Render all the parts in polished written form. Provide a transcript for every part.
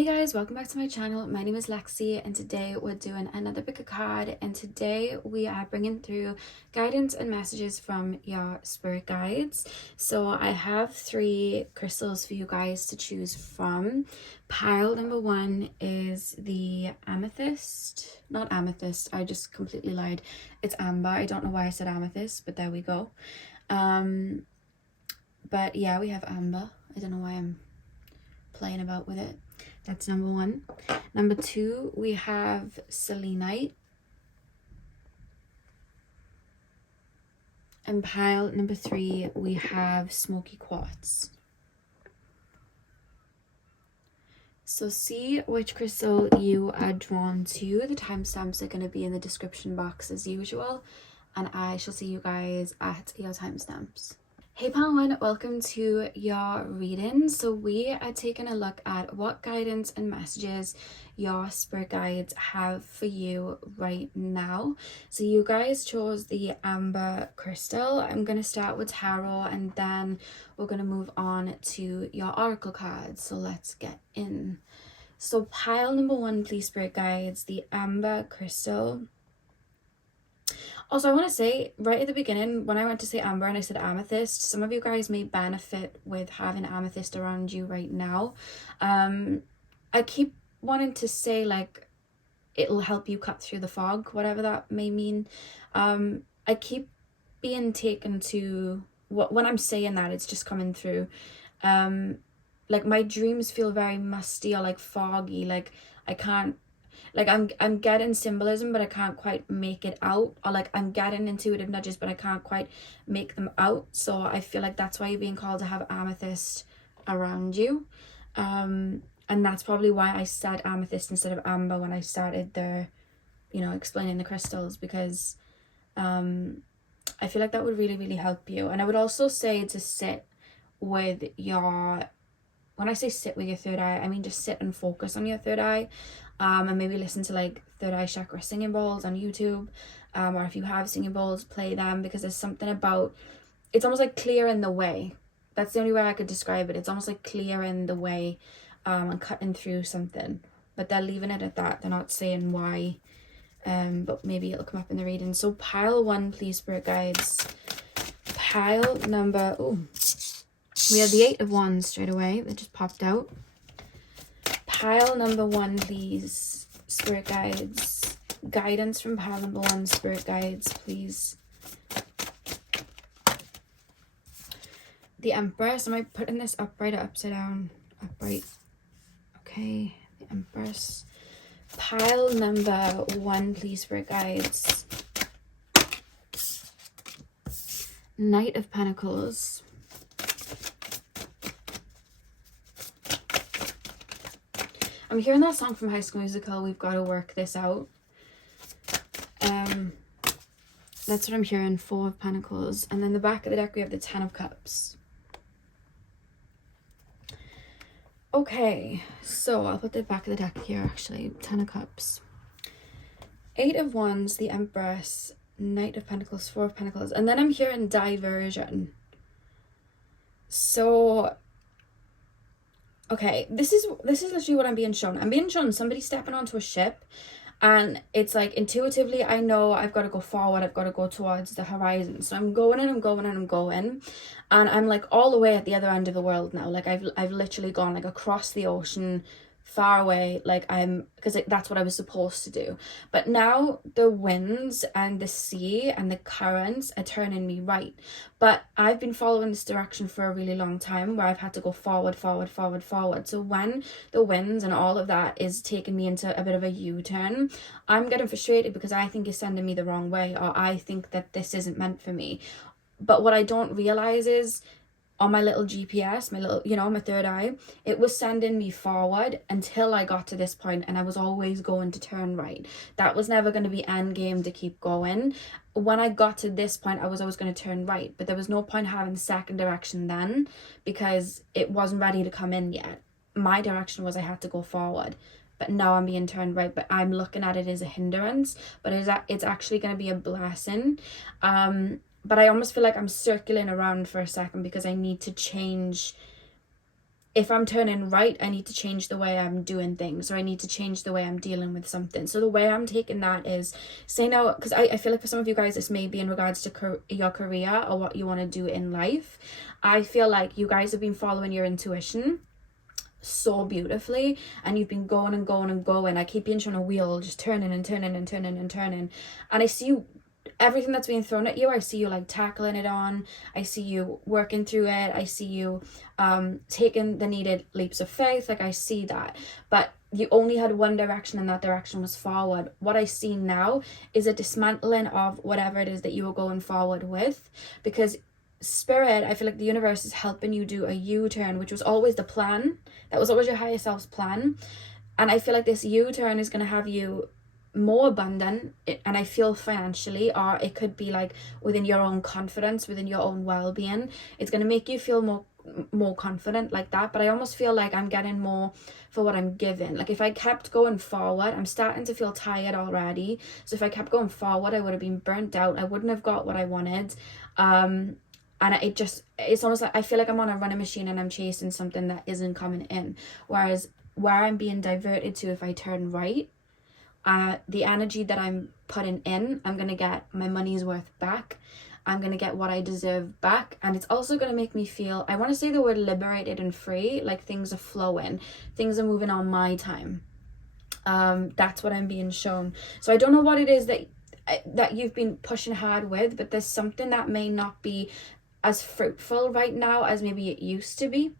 Hey guys, welcome back to my channel. My name is Lexi and today we're doing another pick a card, and today we are bringing through guidance and messages from your spirit guides. So I have 3 crystals for you guys to choose from. Pile number 1 is the amethyst. Not amethyst, I just completely lied. It's amber. I don't know why I said amethyst, but there we go. But yeah, we have amber. I don't know why I'm playing about with it. That's number 1. Number 2, we have selenite. And pile number 3, we have smoky quartz. So see which crystal you are drawn to. The timestamps are going to be in the description box as usual. And I shall see you guys at your timestamps. Hey Pile 1, welcome to your reading. So we are taking a look at what guidance and messages your spirit guides have for you right now. So you guys chose the amber crystal. I'm going to start with tarot and then we're going to move on to your oracle cards. So let's get in. So pile number 1, please, spirit guides, the amber crystal. Also, I want to say right at the beginning, when I went to say amber and I said amethyst, some of you guys may benefit with having amethyst around you right now. I keep wanting to say like it'll help you cut through the fog, whatever that may mean. I keep being taken to when I'm saying that, it's just coming through. Like my dreams feel very musty or like foggy, like I can't. Like I'm getting symbolism, but I can't quite make it out. Or like I'm getting intuitive nudges, but I can't quite make them out. So I feel like that's why you're being called to have amethyst around you. And that's probably why I said amethyst instead of amber when I started the, explaining the crystals, because I feel like that would really, really help you. And I would also say to sit with your, when I say sit with your third eye, I mean just sit and focus on your third eye. And maybe listen to like third eye chakra singing bowls on YouTube, or if you have singing bowls, play them, because there's something about, it's almost like clearing the way. That's the only way I could describe it. It's almost like clearing the way, and cutting through something, but they're leaving it at that. They're not saying why, but maybe it'll come up in the reading. So pile 1, please, spirit guides. Pile number, we have the 8 of Wands straight away. They just popped out. Pile number 1, please, spirit guides. Guidance from pile number 1, spirit guides, please. The Empress. Am I putting this upright or upside down? Upright. Okay, the Empress. Pile number 1, please, spirit guides. Knight of Pentacles. I'm hearing that song from High School Musical, We've Got to Work This Out. That's what I'm hearing, 4 of Pentacles. And then the back of the deck, we have the 10 of Cups. Okay, so I'll put the back of the deck here, actually. 10 of Cups. 8 of Wands, the Empress, Knight of Pentacles, 4 of Pentacles. And then I'm hearing diversion. So... okay, this is literally what I'm being shown. I'm being shown somebody stepping onto a ship, and it's like intuitively I know I've got to go forward, I've got to go towards the horizon. So I'm going and I'm going and I'm going, and I'm like all the way at the other end of the world now. Like I've literally gone like across the ocean, far away, like because that's what I was supposed to do. But now the winds and the sea and the currents are turning me right. But I've been following this direction for a really long time, where I've had to go forward, forward, forward, forward. So when the winds and all of that is taking me into a bit of a U-turn, I'm getting frustrated because I think it's sending me the wrong way, or I think that this isn't meant for me. But what I don't realize is, on my little GPS, my little, my third eye, it was sending me forward until I got to this point, and I was always going to turn right. That was never going to be end game to keep going. When I got to this point, I was always going to turn right, but there was no point having second direction then, because it wasn't ready to come in yet. My direction was I had to go forward, but now I'm being turned right, but I'm looking at it as a hindrance, but it's actually going to be a blessing. But I almost feel like I'm circling around for a second because I need to change if I'm turning right, I need to change the way I'm doing things, or I need to change the way I'm dealing with something. So the way I'm taking that is, say now, because I feel like for some of you guys, this may be in regards to your career or what you want to do in life. I feel like you guys have been following your intuition so beautifully, and you've been going and going and going. I keep being shown a wheel just turning and turning and turning and turning, and I see you, everything that's being thrown at you, I see you like tackling it on. I see you working through it. I see you taking the needed leaps of faith. Like, I see that, but you only had one direction, and that direction was forward. What I see now is a dismantling of whatever it is that you were going forward with, because Spirit, I feel like the universe is helping you do a U-turn, which was always the plan. That was always your higher self's plan. And I feel like this U-turn is going to have you more abundant, and I feel financially, or it could be like within your own confidence, within your own well-being. It's going to make you feel more confident, like that. But I almost feel like I'm getting more for what I'm given. Like, if I kept going forward, I'm starting to feel tired already. So if I kept going forward, I would have been burnt out. I wouldn't have got what I wanted. And it's almost like I feel like I'm on a running machine and I'm chasing something that isn't coming in. Whereas where I'm being diverted to, if I turn right, the energy that I'm putting in, I'm going to get my money's worth back. I'm going to get what I deserve back. And it's also going to make me feel, I want to say the word liberated and free, like things are flowing. Things are moving on my time. That's what I'm being shown. So I don't know what it is that you've been pushing hard with, but there's something that may not be as fruitful right now as maybe it used to be.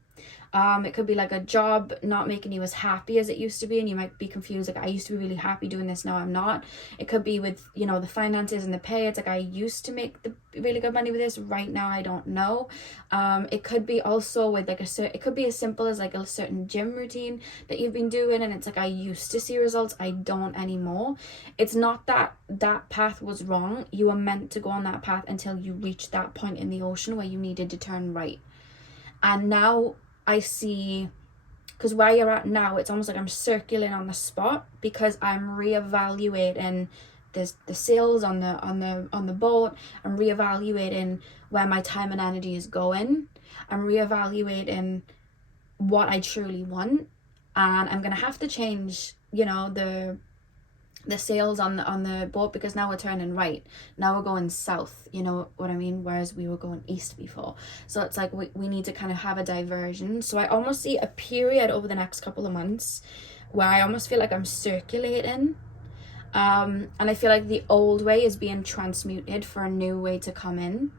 It could be like a job not making you as happy as it used to be, and you might be confused, like, I used to be really happy doing this, now I'm not. It could be with, you know, the finances and the pay. It's like, I used to make the really good money with this, right now I don't know. It could be also with like it could be as simple as like a certain gym routine that you've been doing, and it's like, I used to see results, I don't anymore. It's not that that path was wrong. You were meant to go on that path until you reached that point in the ocean where you needed to turn right. And now I see, because where you're at now, it's almost like I'm circling on the spot, because I'm reevaluating the sails on the boat. I'm reevaluating where my time and energy is going. I'm reevaluating what I truly want, and I'm gonna have to change, you know, the sails on the boat, because now we're turning right, now we're going south, you know what I mean, whereas we were going east before. So it's like we need to kind of have a diversion. So I almost see a period over the next couple of months where I almost feel like I'm circulating, and I feel like the old way is being transmuted for a new way to come in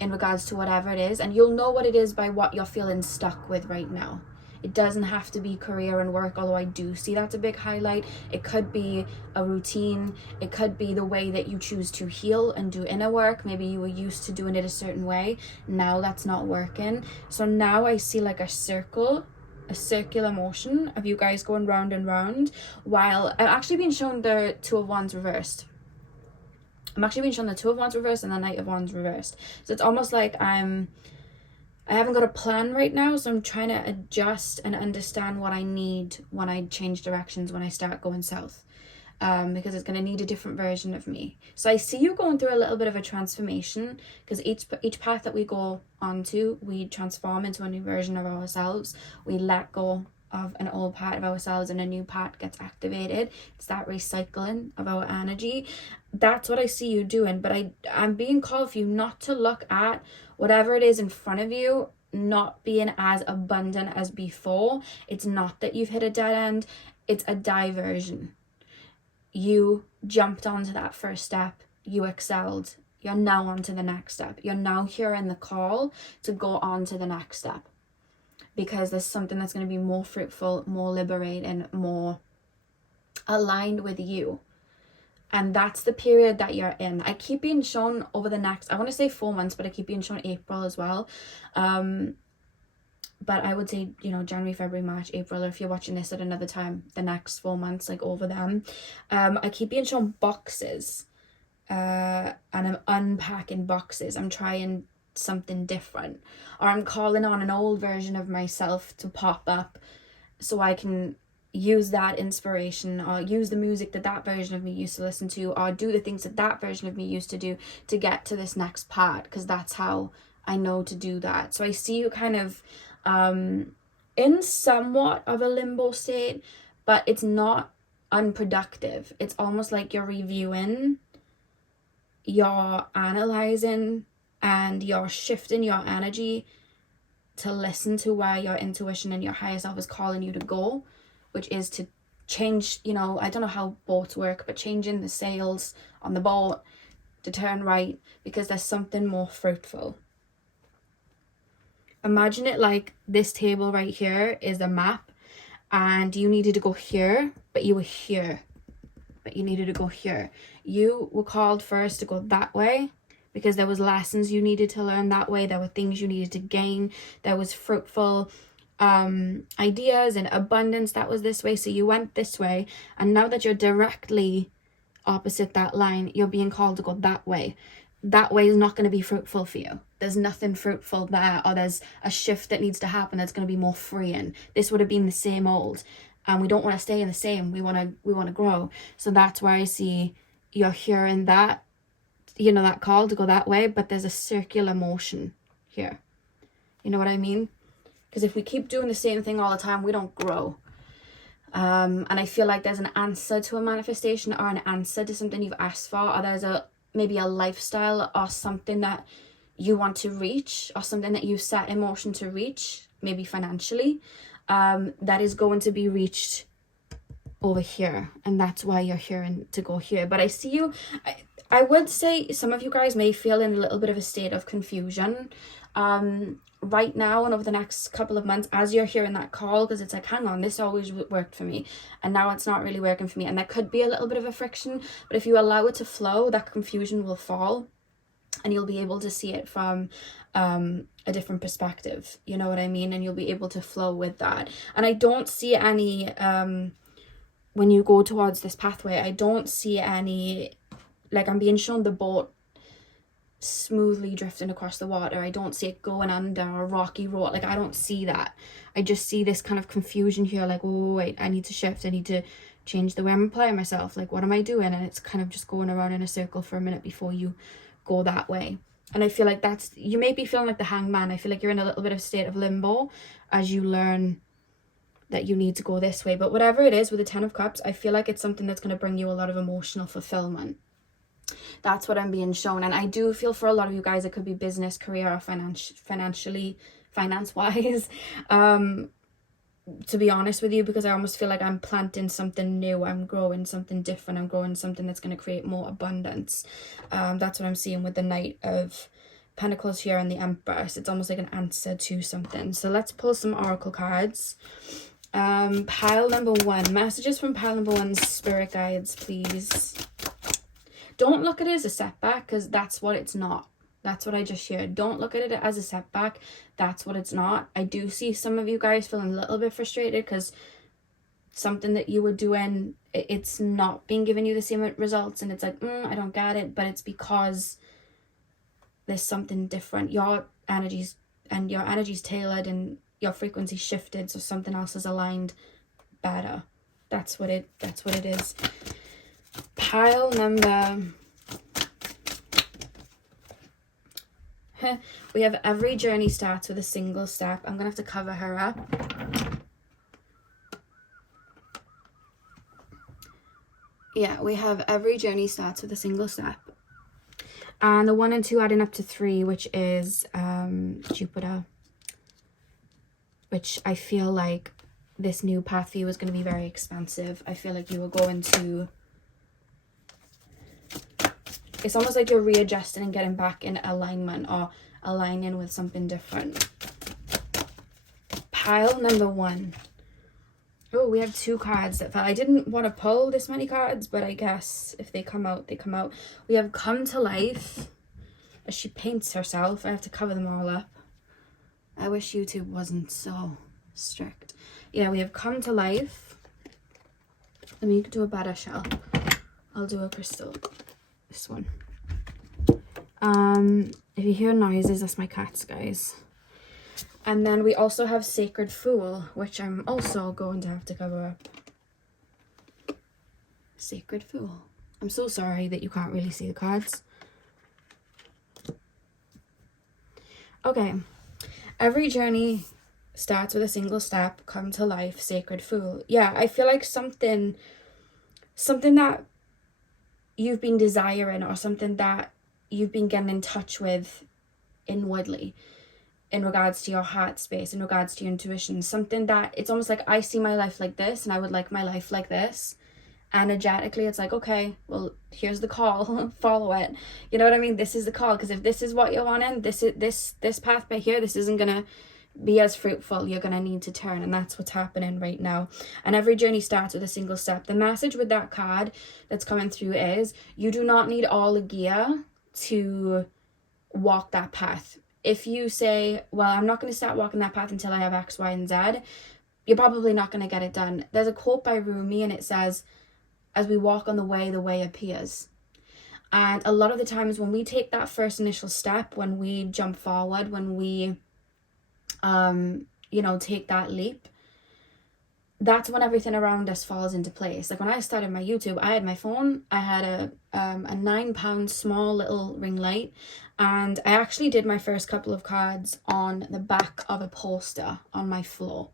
regards to whatever it is. And you'll know what it is by what you're feeling stuck with right now. It doesn't have to be career and work, although I do see that's a big highlight. It could be a routine. It could be the way that you choose to heal and do inner work. Maybe you were used to doing it a certain way. Now that's not working. So now I see like a circular motion of you guys going round and round, while I'm actually being shown the Two of Wands reversed. I'm actually being shown the Two of Wands reversed and the Knight of Wands reversed. So it's almost like I haven't got a plan right now, so I'm trying to adjust and understand what I need when I change directions, when I start going south, because it's going to need a different version of me. So I see you going through a little bit of a transformation, because each path that we go onto, we transform into a new version of ourselves. We let go of an old part of ourselves and a new part gets activated. It's that recycling of our energy. That's what I see you doing. But I'm being called for you not to look at whatever it is in front of you not being as abundant as before. It's not that you've hit a dead end, it's a diversion. You jumped onto that first step, you excelled, you're now on to the next step. You're now hearing the call to go on to the next step, because there's something that's going to be more fruitful, more liberating, more aligned with you. And that's the period that you're in. I keep being shown over the next, I want to say 4 months, but I keep being shown April as well. But I would say, you know, January, February, March, April, or if you're watching this at another time, the next 4 months, like over them. I keep being shown boxes, and I'm unpacking boxes. I'm trying something different, or I'm calling on an old version of myself to pop up so I can use that inspiration, or use the music that version of me used to listen to, or do the things that version of me used to do to get to this next part, because that's how I know to do that. So I see you kind of in somewhat of a limbo state, but it's not unproductive. It's almost like you're reviewing, you're analyzing, and you're shifting your energy to listen to where your intuition and your higher self is calling you to go, which is to change, you know, I don't know how boats work, but changing the sails on the boat to turn right because there's something more fruitful. Imagine it like this table right here is the map, and you needed to go here, but you were here, but you needed to go here. You were called first to go that way because there was lessons you needed to learn that way. There were things you needed to gain. There was fruitful ideas and abundance that was this way. So you went this way, and now that you're directly opposite that line, you're being called to go that way. That way is not going to be fruitful for you. There's nothing fruitful there, or there's a shift that needs to happen that's going to be more freeing. This would have been the same old, and we don't want to stay in the same. We want to grow. So that's where I see you're hearing that, you know, that call to go that way, but there's a circular motion here. You know what I mean? Because if we keep doing the same thing all the time, we don't grow. And I feel like there's an answer to a manifestation, or an answer to something you've asked for, or there's maybe a lifestyle or something that you want to reach, or something that you set in motion to reach, maybe financially, that is going to be reached over here, and that's why you're hearing to go here. But I see you, I would say some of you guys may feel in a little bit of a state of confusion right now and over the next couple of months as you're hearing that call, because it's like, hang on, this always worked for me and now it's not really working for me. And there could be a little bit of a friction, but if you allow it to flow, that confusion will fall and you'll be able to see it from a different perspective, you know what I mean? And you'll be able to flow with that. And I don't see any when you go towards this pathway, I don't see any, like, I'm being shown the boat smoothly drifting across the water. I don't see it going under a rocky road. Like, I don't see that. I just see this kind of confusion here, like, oh wait, I need to shift, I need to change the way I'm applying myself, like, what am I doing? And it's kind of just going around in a circle for a minute before you go that way. And I feel like that's, you may be feeling like the hangman. I feel like you're in a little bit of state of limbo as you learn that you need to go this way. But whatever it is with the 10 of Cups, I feel like it's something that's going to bring you a lot of emotional fulfillment. That's what I'm being shown. And I do feel for a lot of you guys, it could be business, career, or finance-wise, to be honest with you, because I almost feel like I'm planting something new, I'm growing something different, I'm growing something that's going to create more abundance. That's what I'm seeing with the Knight of Pentacles here and the Empress. It's almost like an answer to something. So let's pull some oracle cards. Pile number 1, messages from pile number 1, spirit guides, please. Don't look at it as a setback, because that's what it's not. That's what I just shared. Don't look at it as a setback. That's what it's not. I do see some of you guys feeling a little bit frustrated because something that you were doing, it's not being given you the same results, and it's like, I don't get it. But it's because there's something different. Your energy's tailored and your frequency shifted, so something else is aligned better. That's what it is. Pile number, we have every journey starts with a single step. I'm gonna have to cover her up. Yeah, we have every journey starts with a single step, and the 1 and 2 adding up to 3, which is Jupiter, which I feel like this new path for you is going to be very expansive. I feel like you are going to, it's almost like you're readjusting and getting back in alignment or aligning with something different. Pile number 1. Oh, we have 2 cards that fell. I didn't want to pull this many cards, but I guess if they come out, they come out. We have Come to Life. As she paints herself, I have to cover them all up. I wish YouTube wasn't so strict. Yeah, we have Come to Life. Let me do a better shell. I'll do a crystal. This one. If you hear noises, that's my cats, guys. And then we also have Sacred Fool, which I'm also going to have to cover up. Sacred Fool. I'm so sorry that you can't really see the cards. Okay. Every journey starts with a single step, come to life, sacred fool. Yeah, I feel like something that you've been desiring, or something that you've been getting in touch with inwardly, in regards to your heart space, in regards to your intuition, something that it's almost like, I see my life like this and I would like my life like this. Energetically, it's like, okay, well, here's the call. Follow it. You know what I mean? This is the call, because if this is what you're wanting, this path by here, this isn't gonna be as fruitful. You're gonna need to turn, and that's what's happening right now. And every journey starts with a single step. The message with that card that's coming through is, you do not need all the gear to walk that path. If you say, well, I'm not going to start walking that path until I have X, Y, and Z, you're probably not going to get it done. There's a quote by Rumi, and it says, as we walk on the way appears. And a lot of the times when we take that first initial step, when we jump forward, when we, take that leap, that's when everything around us falls into place. Like when I started my YouTube, I had my phone, I had a £9 small little ring light, and I actually did my first couple of cards on the back of a poster on my floor.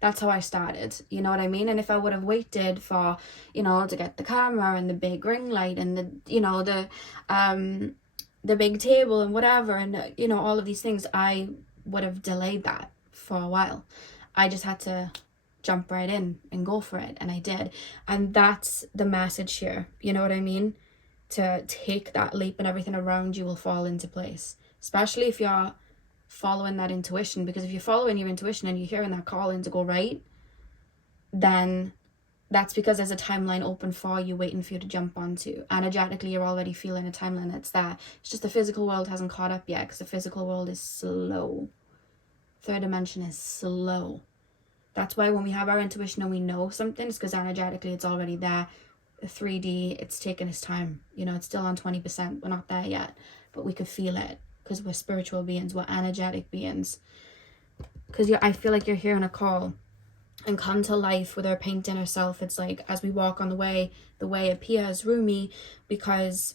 That's how I started, you know what I mean? And if I would have waited for, to get the camera and the big ring light and the big table and whatever, and, all of these things, I would have delayed that for a while. I just had to jump right in and go for it, and I did. And that's the message here, you know what I mean? To take that leap, and everything around you will fall into place, especially if you're following that intuition. Because if you're following your intuition and you're hearing that calling to go right, then that's because there's a timeline open for you, waiting for you to jump onto. Energetically, you're already feeling a timeline that's there. It's just the physical world hasn't caught up yet, because the physical world is slow. Third dimension is slow. That's why when we have our intuition and we know something, it's because energetically it's already there. 3D, it's taking its time. It's still on 20%. We're not there yet, but we could feel it, because we're spiritual beings. We're energetic beings. Because I feel like you're hearing a call, and come to life with her painting herself. It's like, as we walk on the way appears, Rumi, because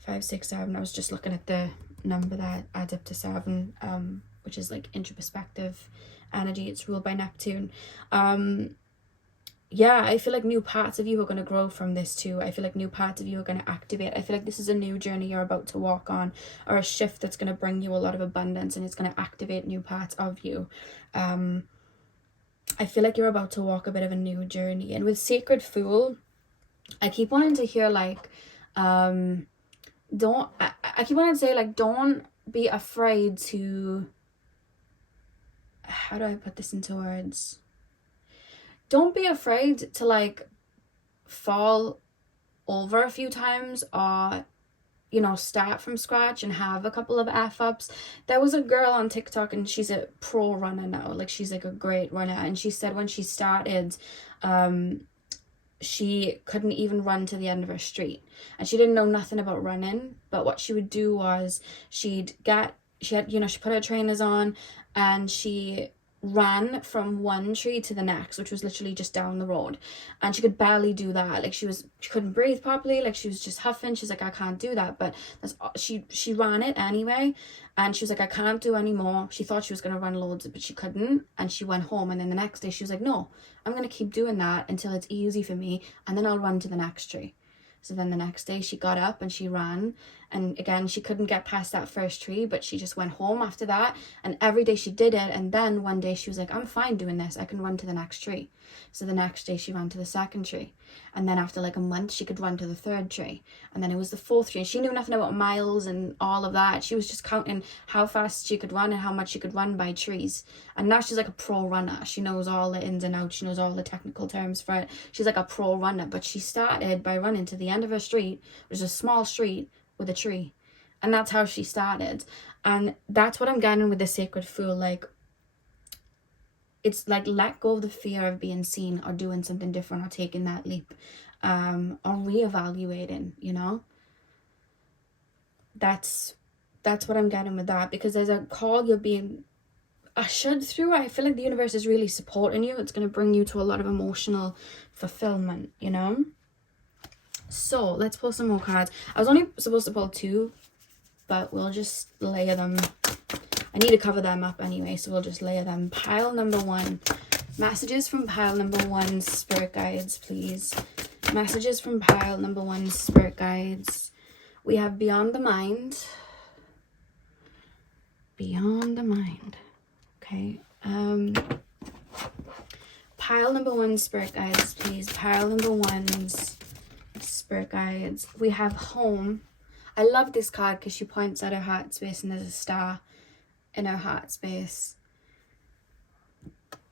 5, 6, 7, I was just looking at the number that adds up to 7, which is like introspective energy. It's ruled by Neptune. I feel like new parts of you are going to grow from this too. I feel like new parts of you are going to activate. I feel like this is a new journey you're about to walk on, or a shift that's going to bring you a lot of abundance, and it's going to activate new parts of you. I feel like you're about to walk a bit of a new journey. And with Sacred Fool, I keep wanting to hear like, I keep wanting to say like, don't be afraid to, how do I put this into words? Don't be afraid to like fall over a few times, or start from scratch and have a couple of F-ups. There was a girl on TikTok, and she's a pro runner now. Like, she's like a great runner. And she said when she started, she couldn't even run to the end of her street. And she didn't know nothing about running. But what she would do was she put her trainers on, and she ran from one tree to the next, which was literally just down the road, and she could barely do that. Like, she couldn't breathe properly, like she was just huffing. She's like, I can't do that. But she ran it anyway, and she was like, I can't do anymore. She thought she was going to run loads, but she couldn't, and she went home. And then the next day she was like, no, I'm going to keep doing that until it's easy for me, and then I'll run to the next tree. So then the next day she got up and she ran, and again she couldn't get past that first tree, but she just went home after that, and every day she did it. And then one day she was like, I'm fine doing this, I can run to the next tree. So the next day she ran to the second tree, and then after like a month she could run to the third tree, and then it was the fourth tree. And she knew nothing about miles and all of that. She was just counting how fast she could run and how much she could run by trees. And now she's like a pro runner. She knows all the ins and outs, she knows all the technical terms for it. She's like a pro runner. But she started by running to the end of her street, which is a small street with a tree, and that's how she started. And that's what I'm getting with the Sacred Fool. Like, it's like, let go of the fear of being seen, or doing something different, or taking that leap, or reevaluating. That's what I'm getting with that, because there's a call you're being ushered through. I feel like the universe is really supporting you. It's going to bring you to a lot of emotional fulfillment. So let's pull some more cards. I was only supposed to pull 2, but we'll just layer them. I need to cover them up anyway, so we'll just layer them. Pile number 1. Messages from pile number 1, spirit guides, please. Messages from pile number 1, spirit guides. We have beyond the mind. Beyond the mind. Okay. Pile number 1, spirit guides, please. Pile number 1's spirit guides. We have home. I love this card because she points at her heart space and there's a star in her heart space.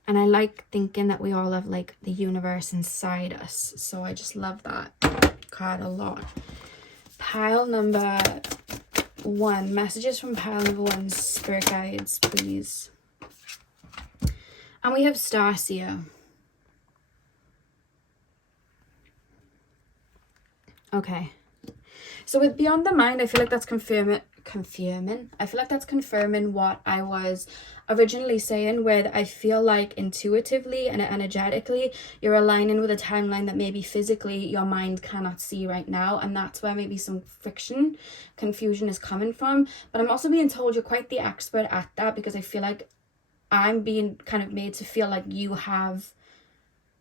And I like thinking that we all have like the universe inside us. So I just love that card a lot. Pile number 1. Messages from pile number 1, spirit guides, please. And we have Starseer. Okay. So with beyond the mind, I feel like that's confirming. I feel like that's confirming what I was originally saying, where I feel like intuitively and energetically you're aligning with a timeline that maybe physically your mind cannot see right now, and that's where maybe some confusion is coming from. But I'm also being told you're quite the expert at that, because I feel like I'm being kind of made to feel like you have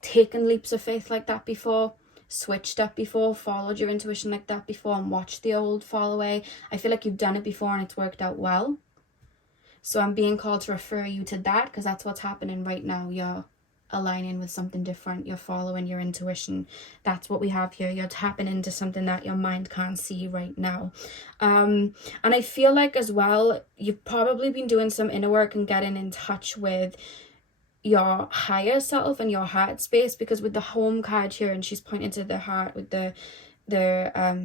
taken leaps of faith like that before, switched up before, followed your intuition like that before, and watched the old fall away. I feel like you've done it before and it's worked out well. So I'm being called to refer you to that, because that's what's happening right now. You're aligning with something different. You're following your intuition. That's what we have here. You're tapping into something that your mind can't see right now. And I feel like as well, you've probably been doing some inner work and getting in touch with your higher self and your heart space, because with the home card here, and she's pointing to the heart with the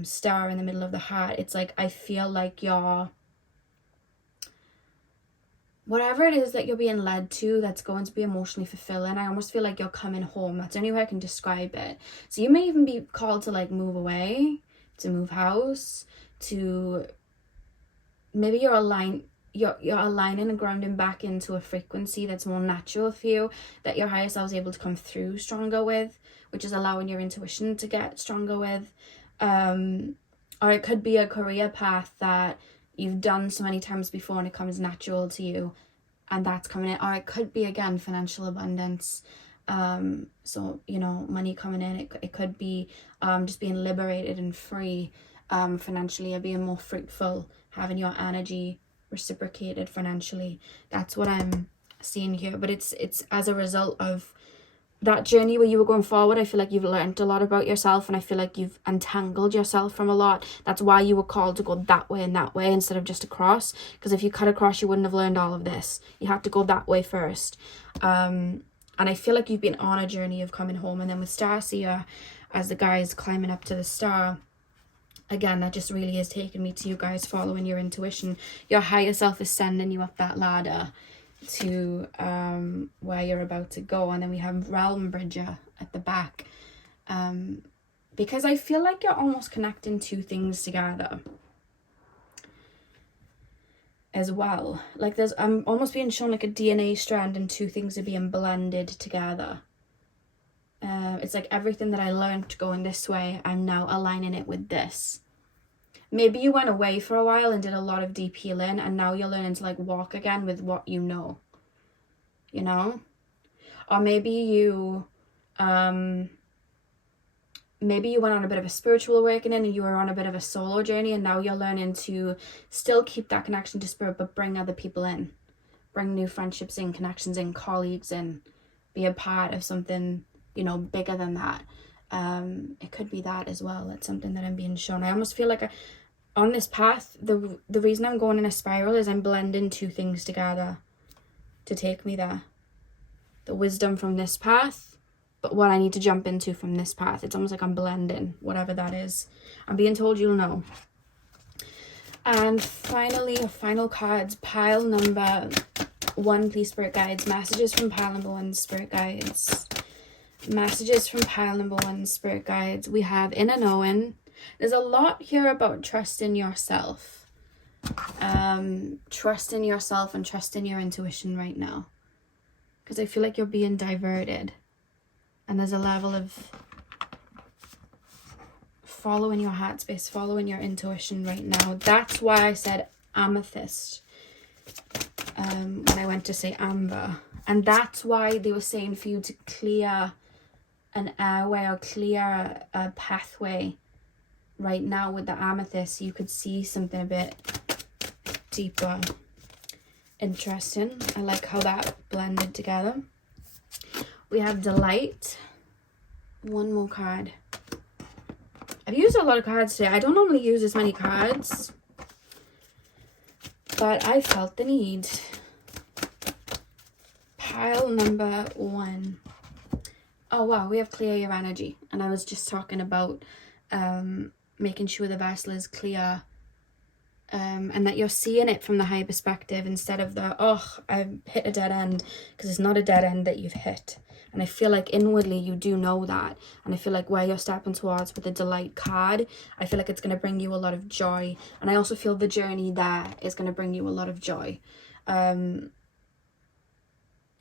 star in the middle of the heart, it's like I feel like you're, whatever it is that you're being led to that's going to be emotionally fulfilling, I almost feel like you're coming home. That's the only way I can describe it. So you may even be called to like move away, to move house, to maybe you're aligning and grounding back into a frequency that's more natural for you, that your higher self is able to come through stronger with, which is allowing your intuition to get stronger with. Or it could be a career path that you've done so many times before and it comes natural to you, and that's coming in. Or it could be, again, financial abundance. So, you know, money coming in. It could be just being liberated and free financially, or being more fruitful, having your energy reciprocated financially. That's what I'm seeing here. But it's as a result of that journey where you were going forward. I feel like you've learned a lot about yourself, and I feel like you've untangled yourself from a lot. That's why you were called to go that way and that way instead of just across, because if you cut across you wouldn't have learned all of this. You have to go that way first. And I feel like you've been on a journey of coming home. And then with Starseer, as the guys climbing up to the star, again, that just really is taking me to you guys following your intuition. Your higher self is sending you up that ladder to where you're about to go. And then we have Realm Bridger at the back, because I feel like you're almost connecting two things together as well. Like I'm almost being shown like a DNA strand, and two things are being blended together. It's like everything that I learned going this way, I'm now aligning it with this. Maybe you went away for a while and did a lot of deep healing, and now you're learning to like walk again with what you know, or maybe you went on a bit of a spiritual awakening and you were on a bit of a solo journey, and now you're learning to still keep that connection to spirit, but bring other people in, bring new friendships in, connections in, colleagues in, be a part of something, bigger than that. It could be that as well. It's something that I'm being shown. I almost feel like on this path, the reason I'm going in a spiral is I'm blending two things together to take me there. The wisdom from this path, but what I need to jump into from this path. It's almost like I'm blending, whatever that is. I'm being told you'll know. And finally, final cards, pile number 1, please, spirit guides. Messages from pile number 1, spirit guides. Messages from pile number 1, spirit guides. We have inner knowing. There's a lot here about trusting yourself. Trusting yourself and trusting your intuition right now. Because I feel like you're being diverted. And there's a level of following your heart space, following your intuition right now. That's why I said amethyst. when I went to say amber. And that's why they were saying for you to clear an airway or clear a pathway right now with the amethyst. You could see something a bit deeper. Interesting. I like how that blended together. We have delight. One more card. I've used a lot of cards today. I don't normally use this many cards, but I felt the need. Pile number 1. Oh wow, we have clear your energy. And I was just talking about making sure the vessel is clear, and that you're seeing it from the higher perspective instead of the, oh, I've hit a dead end, because it's not a dead end that you've hit. And I feel like inwardly you do know that. And I feel like where you're stepping towards with the delight card, I feel like it's going to bring you a lot of joy. And I also feel the journey there is going to bring you a lot of joy. I'm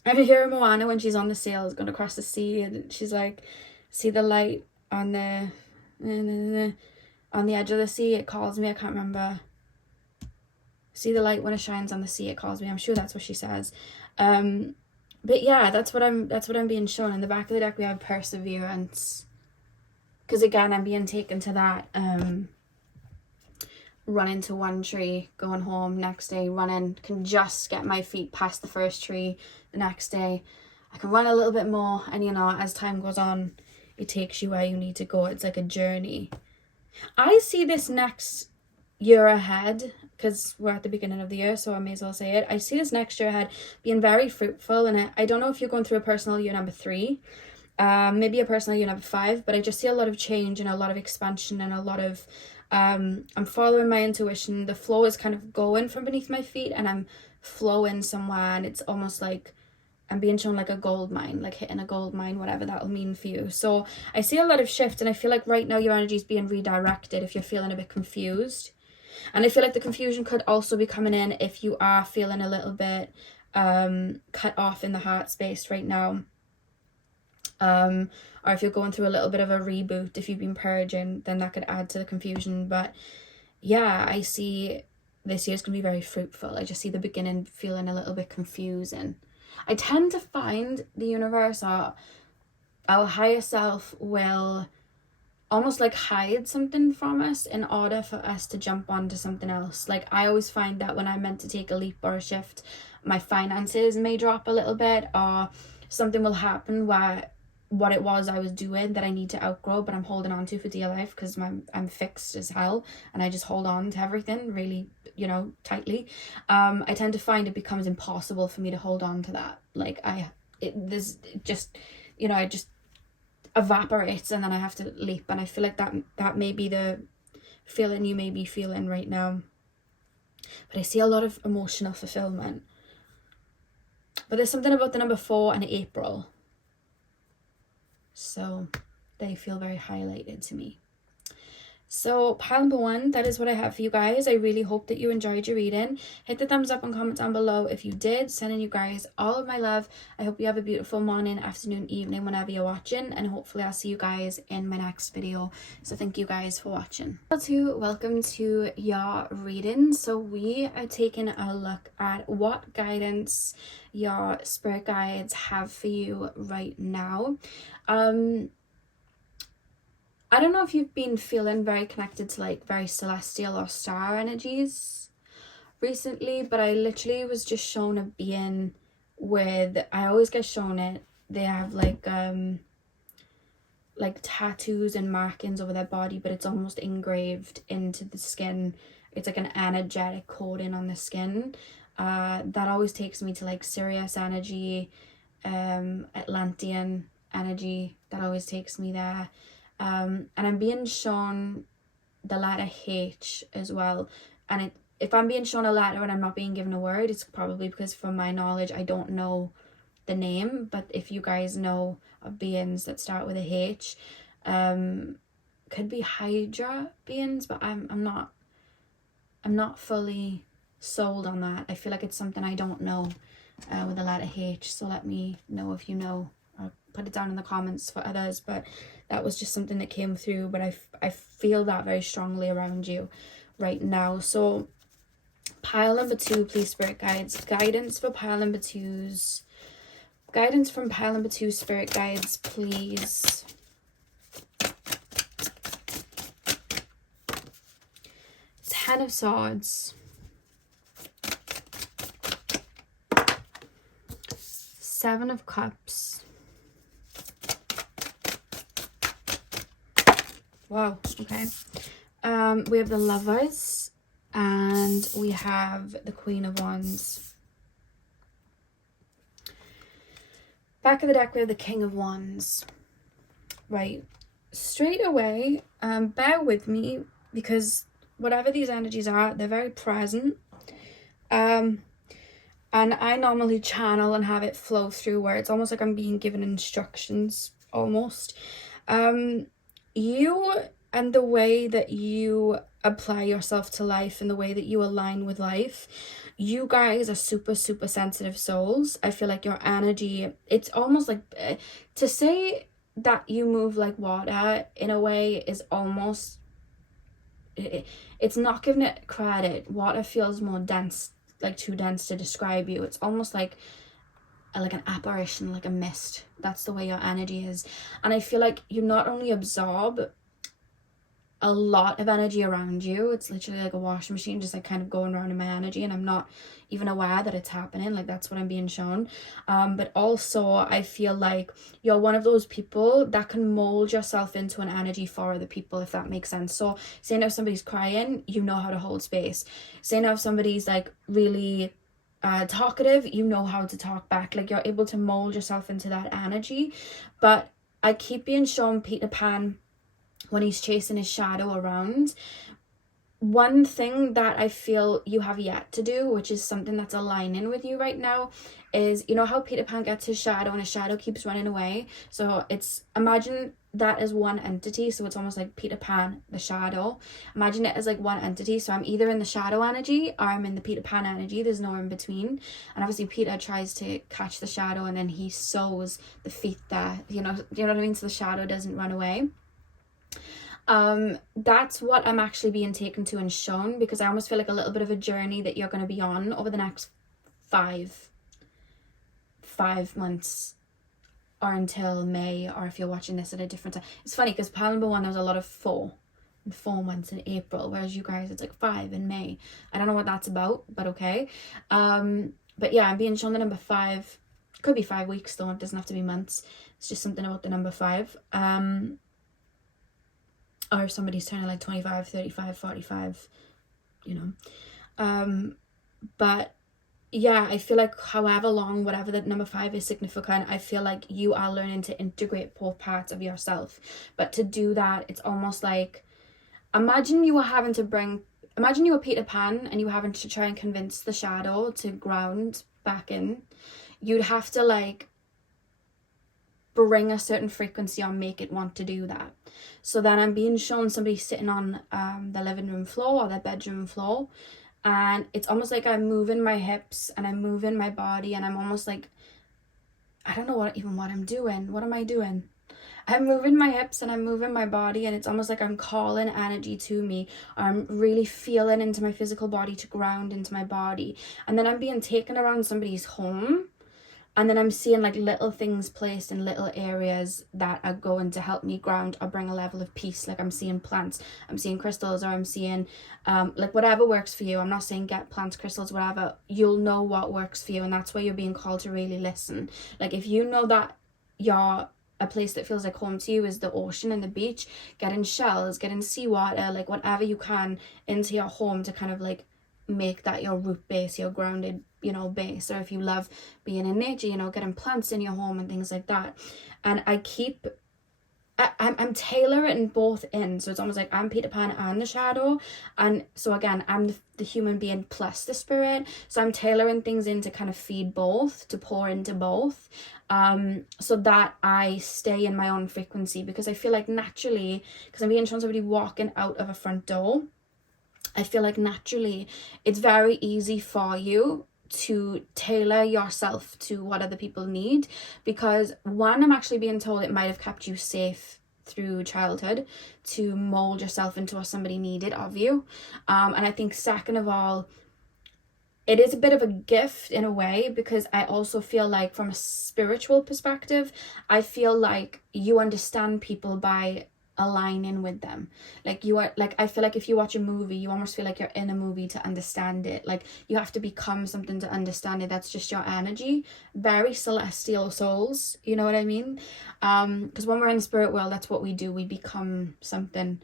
hearing Moana when she's on the sails going across the sea, and she's like, see the light on the edge of the sea, it calls me. I can't remember. See the light when it shines on the sea, it calls me. I'm sure that's what she says. But yeah, that's what I'm being shown. In the back of the deck we have perseverance, because again I'm being taken to that running to one tree, going home, next day running, can just get my feet past the first tree. The next day I can run a little bit more, and you know, as time goes on it takes you where you need to go. It's like a journey. I see this next year ahead, because we're at the beginning of the year, so I may as well say it. I see this next year ahead being very fruitful, and I don't know if you're going through a personal year number 3, maybe a personal year number 5, but I just see a lot of change and a lot of expansion and a lot of I'm following my intuition. The flow is kind of going from beneath my feet, and I'm flowing somewhere, and it's almost like I'm being shown like a gold mine, like hitting a gold mine, whatever that'll mean for you. So I see a lot of shift, and I feel like right now your energy is being redirected if you're feeling a bit confused. And I feel like the confusion could also be coming in if you are feeling a little bit cut off in the heart space right now. Or if you're going through a little bit of a reboot, if you've been purging, then that could add to the confusion. But yeah, I see this year's going to be very fruitful. I just see the beginning feeling a little bit confusing. I tend to find the universe or our higher self will almost like hide something from us in order for us to jump onto something else. Like I always find that when I'm meant to take a leap or a shift, my finances may drop a little bit, or something will happen where what it was I was doing that I need to outgrow, but I'm holding on to for dear life because I'm fixed as hell, and I just hold on to everything really, you know, tightly. I tend to find it becomes impossible for me to hold on to that. Like it just evaporates, and then I have to leap. And I feel like that may be the feeling you may be feeling right now. But I see a lot of emotional fulfillment. But there's something about the number 4 and April, so they feel very highlighted to me. So pile number 1, that is what I have for you guys. I really hope that you enjoyed your reading. Hit the thumbs up and comment down below if you did. Sending you guys all of my love. I hope you have a beautiful morning, afternoon, evening, whenever you're watching, and hopefully I'll see you guys in my next video. So thank you guys for watching. Welcome to your reading. So we are taking a look at what guidance your spirit guides have for you right now. I don't know if you've been feeling very connected to like very celestial or star energies recently, but I literally was just shown a being with, I always get shown it, they have like tattoos and markings over their body, but it's almost engraved into the skin. It's like an energetic coding on the skin. That always takes me to like Sirius energy, Atlantean energy. That always takes me there. And I'm being shown the letter H as well. And if I'm being shown a letter and I'm not being given a word, it's probably because from my knowledge I don't know the name. But if you guys know of beings that start with a H, could be Hydra beings, but I'm not fully sold on that. I feel like it's something I don't know with the letter H. So let me know if you know. I'll put it down in the comments for others, but that was just something that came through. But I feel that very strongly around you right now. So Pile number 2, please, spirit guides. Guidance for pile number 2's. Guidance from pile number 2, spirit guides, please. Ten of Swords. Seven of Cups. Wow, okay. We have the Lovers, and we have the Queen of Wands. Back of the deck, we have the King of Wands. Right, straight away, bear with me, because whatever these energies are, they're very present. And I normally channel and have it flow through where it's almost like I'm being given instructions, almost. You and the way that you apply yourself to life and the way that you align with life, you guys are super, super sensitive souls. I feel like your energy, it's almost like, to say that you move like water in a way is almost, it's not giving it credit. Water feels more dense, like too dense to describe you. It's almost like an apparition, like a mist. That's the way your energy is. And I feel like you not only absorb a lot of energy around you, it's literally like a washing machine just like kind of going around in my energy, and I'm not even aware that it's happening. Like, that's what I'm being shown. But also I feel like you're one of those people that can mold yourself into an energy for other people, if that makes sense. So say now if somebody's crying, you know how to hold space. Say now if somebody's like really talkative, you know how to talk back. Like, you're able to mold yourself into that energy. But I keep being shown Peter Pan when he's chasing his shadow around. One thing that I feel you have yet to do, which is something that's aligning with you right now, is, you know how Peter Pan gets his shadow and his shadow keeps running away? So it's, imagine that as one entity. So it's almost like Peter Pan, the shadow. Imagine it as like one entity. So I'm either in the shadow energy or I'm in the Peter Pan energy. There's no in between. And obviously Peter tries to catch the shadow, and then he sews the feet there, you know what I mean? So the shadow doesn't run away. That's what I'm actually being taken to and shown, because I almost feel like a little bit of a journey that you're going to be on over the next five months, or until May, or if you're watching this at a different time. It's funny because pile number 1, there was a lot of 4 months in April, whereas you guys, it's like 5 in May. I don't know what that's about, but okay. But yeah, I'm being shown the number 5. Could be 5 weeks though, it doesn't have to be months. It's just something about the number 5. Or if somebody's turning like 25, 35, 45, you know. But yeah, I feel like however long, whatever the number 5 is significant, I feel like you are learning to integrate both parts of yourself. But to do that, it's almost like, imagine you were Peter Pan and you were having to try and convince the shadow to ground back in. You'd have to like bring a certain frequency or make it want to do that. So then I'm being shown somebody sitting on the living room floor or their bedroom floor, and it's almost like I'm moving my hips and I'm moving my body, and I'm almost like, I don't know what I'm doing. What am I doing? I'm moving my hips and I'm moving my body, and it's almost like I'm calling energy to me. I'm really feeling into my physical body to ground into my body. And then I'm being taken around somebody's home, and then I'm seeing like little things placed in little areas that are going to help me ground or bring a level of peace. Like, I'm seeing plants, I'm seeing crystals, or I'm seeing like whatever works for you. I'm not saying get plants, crystals, whatever. You'll know what works for you, and that's where you're being called to really listen. Like, if you know that a place that feels like home to you is the ocean and the beach, getting shells, getting seawater, like whatever you can into your home to kind of like make that your root base, your grounded, you know, base. Or if you love being in nature, you know, getting plants in your home and things like that. And I'm tailoring both in, so it's almost like I'm Peter Pan and the shadow, and so again I'm the human being plus the spirit, so I'm tailoring things in to kind of feed both, to pour into both, so that I stay in my own frequency. Because I feel like naturally, because I'm being shown somebody walking out of a front door, I feel like naturally it's very easy for you to tailor yourself to what other people need, because one, I'm actually being told it might have kept you safe through childhood to mold yourself into what somebody needed of you, and I think second of all, it is a bit of a gift in a way, because I also feel like from a spiritual perspective, I feel like you understand people by aligning with them. Like you are, like I feel like if you watch a movie, you almost feel like you're in a movie to understand it. Like you have to become something to understand it. That's just your energy. Very celestial souls, you know what I mean? Because when we're in the spirit world, that's what we do. We become something.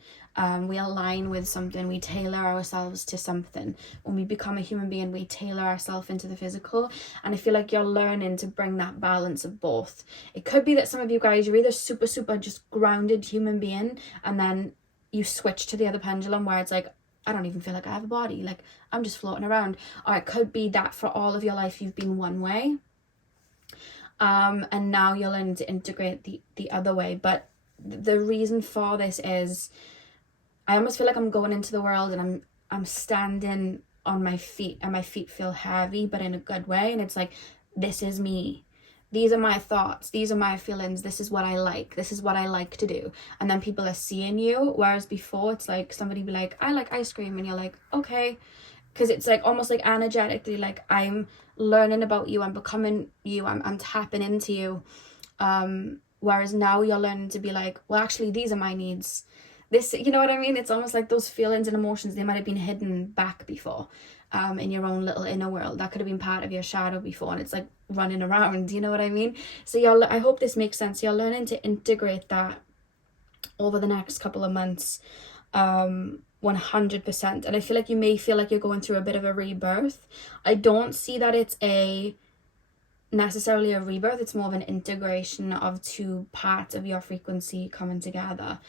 We align with something. We tailor ourselves to something. When we become a human being, we tailor ourselves into the physical. And I feel like you're learning to bring that balance of both. It could be that some of you guys, you're either super just grounded human being, and then you switch to the other pendulum where it's like, I don't even feel like I have a body, like I'm just floating around. Or it could be that for all of your life you've been one way, and now you're learning to integrate the other way. But the reason for this is, I almost feel like I'm going into the world and I'm standing on my feet, and my feet feel heavy, but in a good way. And it's like, this is me. These are my thoughts. These are my feelings. This is what I like. This is what I like to do. And then people are seeing you. Whereas before, it's like somebody be like, I like ice cream. And you're like, okay. Because it's like almost like energetically, like I'm learning about you. I'm becoming you. I'm tapping into you. Whereas now you're learning to be like, well, actually, these are my needs. This, you know what I mean? It's almost like those feelings and emotions, they might have been hidden back before, in your own little inner world. That could have been part of your shadow before, and it's like running around, you know what I mean? So I hope this makes sense. You're learning to integrate that over the next couple of months, 100%. And I feel like you may feel like you're going through a bit of a rebirth. I don't see that it's necessarily a rebirth. It's more of an integration of two parts of your frequency coming together.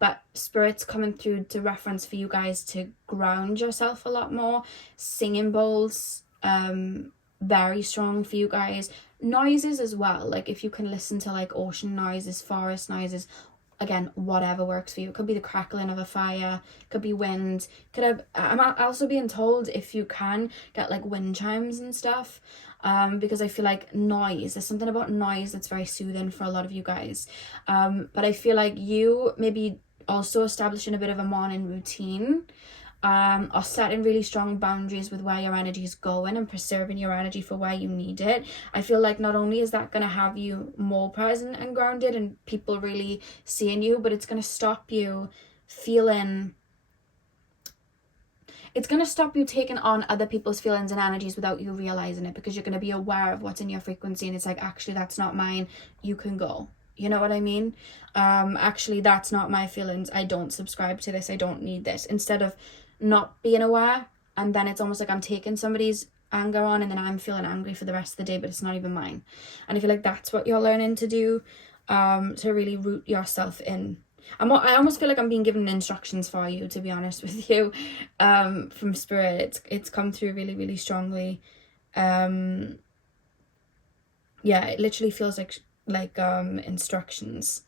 But spirit's coming through to reference for you guys to ground yourself a lot more. Singing bowls, very strong for you guys. Noises as well, like if you can listen to like ocean noises, forest noises, again, whatever works for you. It could be the crackling of a fire, could be wind, could have, I'm also being told if you can get like wind chimes and stuff, because I feel like there's something about noise that's very soothing for a lot of you guys. But I feel like you maybe also establishing a bit of a morning routine, or setting really strong boundaries with where your energy is going and preserving your energy for where you need it. I feel like not only is that going to have you more present and grounded and people really seeing you, but it's going to stop you taking on other people's feelings and energies without you realizing it, because you're going to be aware of what's in your frequency, and it's like, actually, that's not mine. You can go. You know what I mean? Actually, that's not my feelings. I don't subscribe to this. I don't need this. Instead of not being aware, and then it's almost like I'm taking somebody's anger on, and then I'm feeling angry for the rest of the day, but it's not even mine. And I feel like that's what you're learning to do, to really root yourself in. I almost feel like I'm being given instructions for you, to be honest with you, from spirit. It's come through really, really strongly. Yeah, it literally feels like instructions.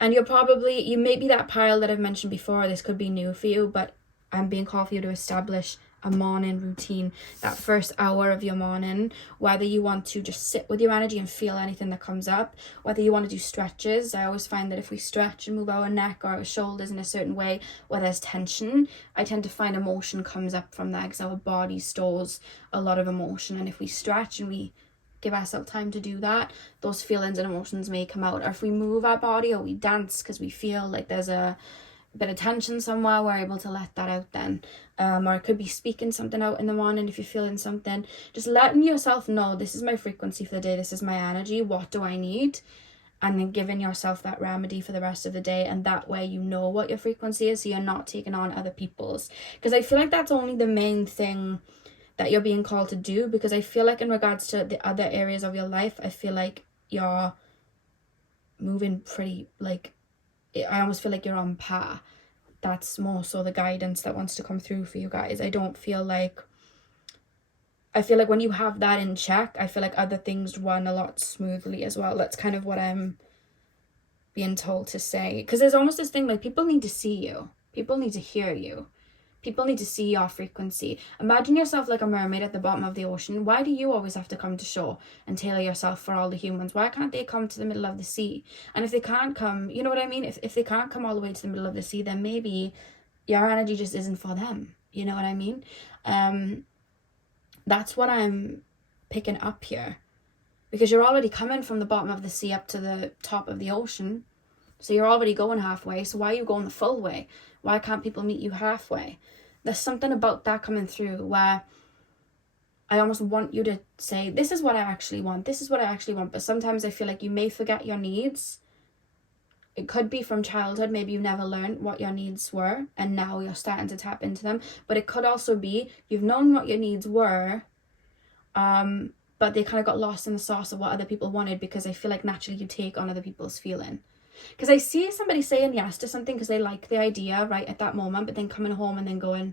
And you may be that pile that I've mentioned before. This could be new for you, but I'm being called for you to establish a morning routine, that first hour of your morning, whether you want to just sit with your energy and feel anything that comes up, whether you want to do stretches. I always find that if we stretch and move our neck or our shoulders in a certain way where there's tension, I tend to find emotion comes up from that, because our body stores a lot of emotion, and if we stretch and we give ourselves time to do that, those feelings and emotions may come out. Or if we move our body or we dance because we feel like there's a bit of tension somewhere, we're able to let that out then. Or it could be speaking something out in the morning if you're feeling something. Just letting yourself know, this is my frequency for the day, this is my energy, what do I need? And then giving yourself that remedy for the rest of the day, and that way you know what your frequency is, so you're not taking on other people's. Because I feel like that's only the main thing that you're being called to do, because I feel like in regards to the other areas of your life, I feel like you're moving pretty, like, I almost feel like you're on par. That's more so the guidance that wants to come through for you guys. I feel like when you have that in check, I feel like other things run a lot smoothly as well. That's kind of what I'm being told to say, because there's almost this thing like people need to see you, people need to hear you. People need to see your frequency. Imagine yourself like a mermaid at the bottom of the ocean. Why do you always have to come to shore and tailor yourself for all the humans? Why can't they come to the middle of the sea? And if they can't come, you know what I mean? If they can't come all the way to the middle of the sea, then maybe your energy just isn't for them. You know what I mean? That's what I'm picking up here. Because you're already coming from the bottom of the sea up to the top of the ocean. So you're already going halfway. So why are you going the full way? Why can't people meet you halfway? There's something about that coming through where I almost want you to say, this is what I actually want. This is what I actually want. But sometimes I feel like you may forget your needs. It could be from childhood. Maybe you never learned what your needs were and now you're starting to tap into them. But it could also be you've known what your needs were, but they kind of got lost in the sauce of what other people wanted, because I feel like naturally you take on other people's feeling. Because I see somebody saying yes to something because they like the idea right at that moment, but then coming home and then going,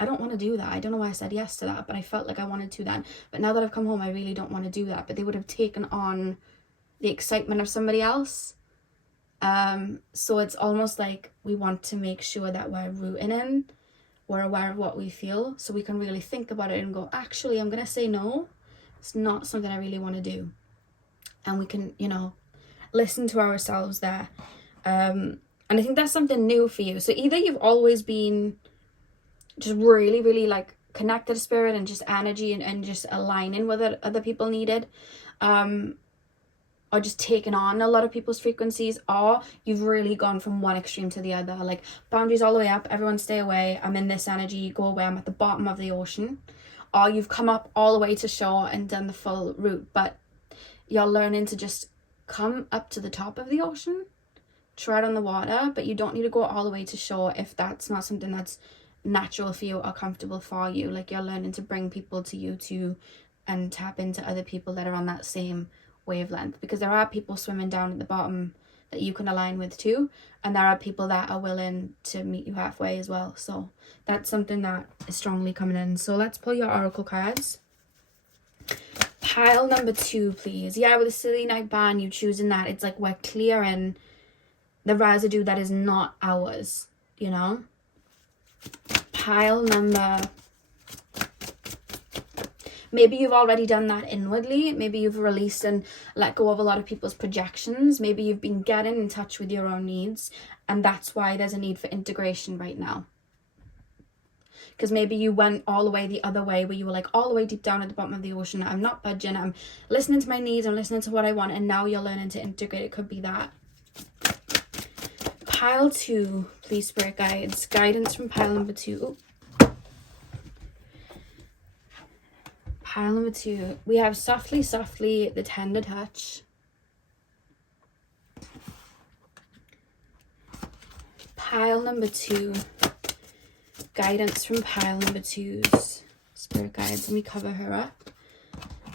I don't want to do that. I don't know why I said yes to that, but I felt like I wanted to then. But now that I've come home, I really don't want to do that. But they would have taken on the excitement of somebody else. So it's almost like we want to make sure that we're rooting in, we're aware of what we feel, so we can really think about it and go, actually, I'm going to say no. It's not something I really want to do. And we can, listen to ourselves there. And I think that's something new for you. So either you've always been just really, really like connected to spirit and just energy and just aligning with what other people needed, or just taking on a lot of people's frequencies, or you've really gone from one extreme to the other, like boundaries all the way up, everyone stay away, I'm in this energy, go away, I'm at the bottom of the ocean. Or you've come up all the way to shore and done the full route, but you're learning to just come up to the top of the ocean, tread on the water, but you don't need to go all the way to shore if that's not something that's natural for you or comfortable for you. Like, you're learning to bring people to you too and tap into other people that are on that same wavelength, because there are people swimming down at the bottom that you can align with too, and there are people that are willing to meet you halfway as well. So that's something that is strongly coming in. So let's pull your oracle cards. Pile number 2, please. Yeah, with the silly night band, you choosing that. It's like we're clearing the residue that is not ours, Pile number, maybe you've already done that inwardly. Maybe you've released and let go of a lot of people's projections. Maybe you've been getting in touch with your own needs, and that's why there's a need for integration right now. Because maybe you went all the way the other way, where you were like all the way deep down at the bottom of the ocean. I'm not budging. I'm listening to my needs. I'm listening to what I want. And now you're learning to integrate. It could be that. Pile 2, please, spirit guides. Guidance from pile number 2. Pile number 2. We have softly, softly, the tender touch. Pile number 2. Guidance from pile number 2's spirit guides. Let me cover her up.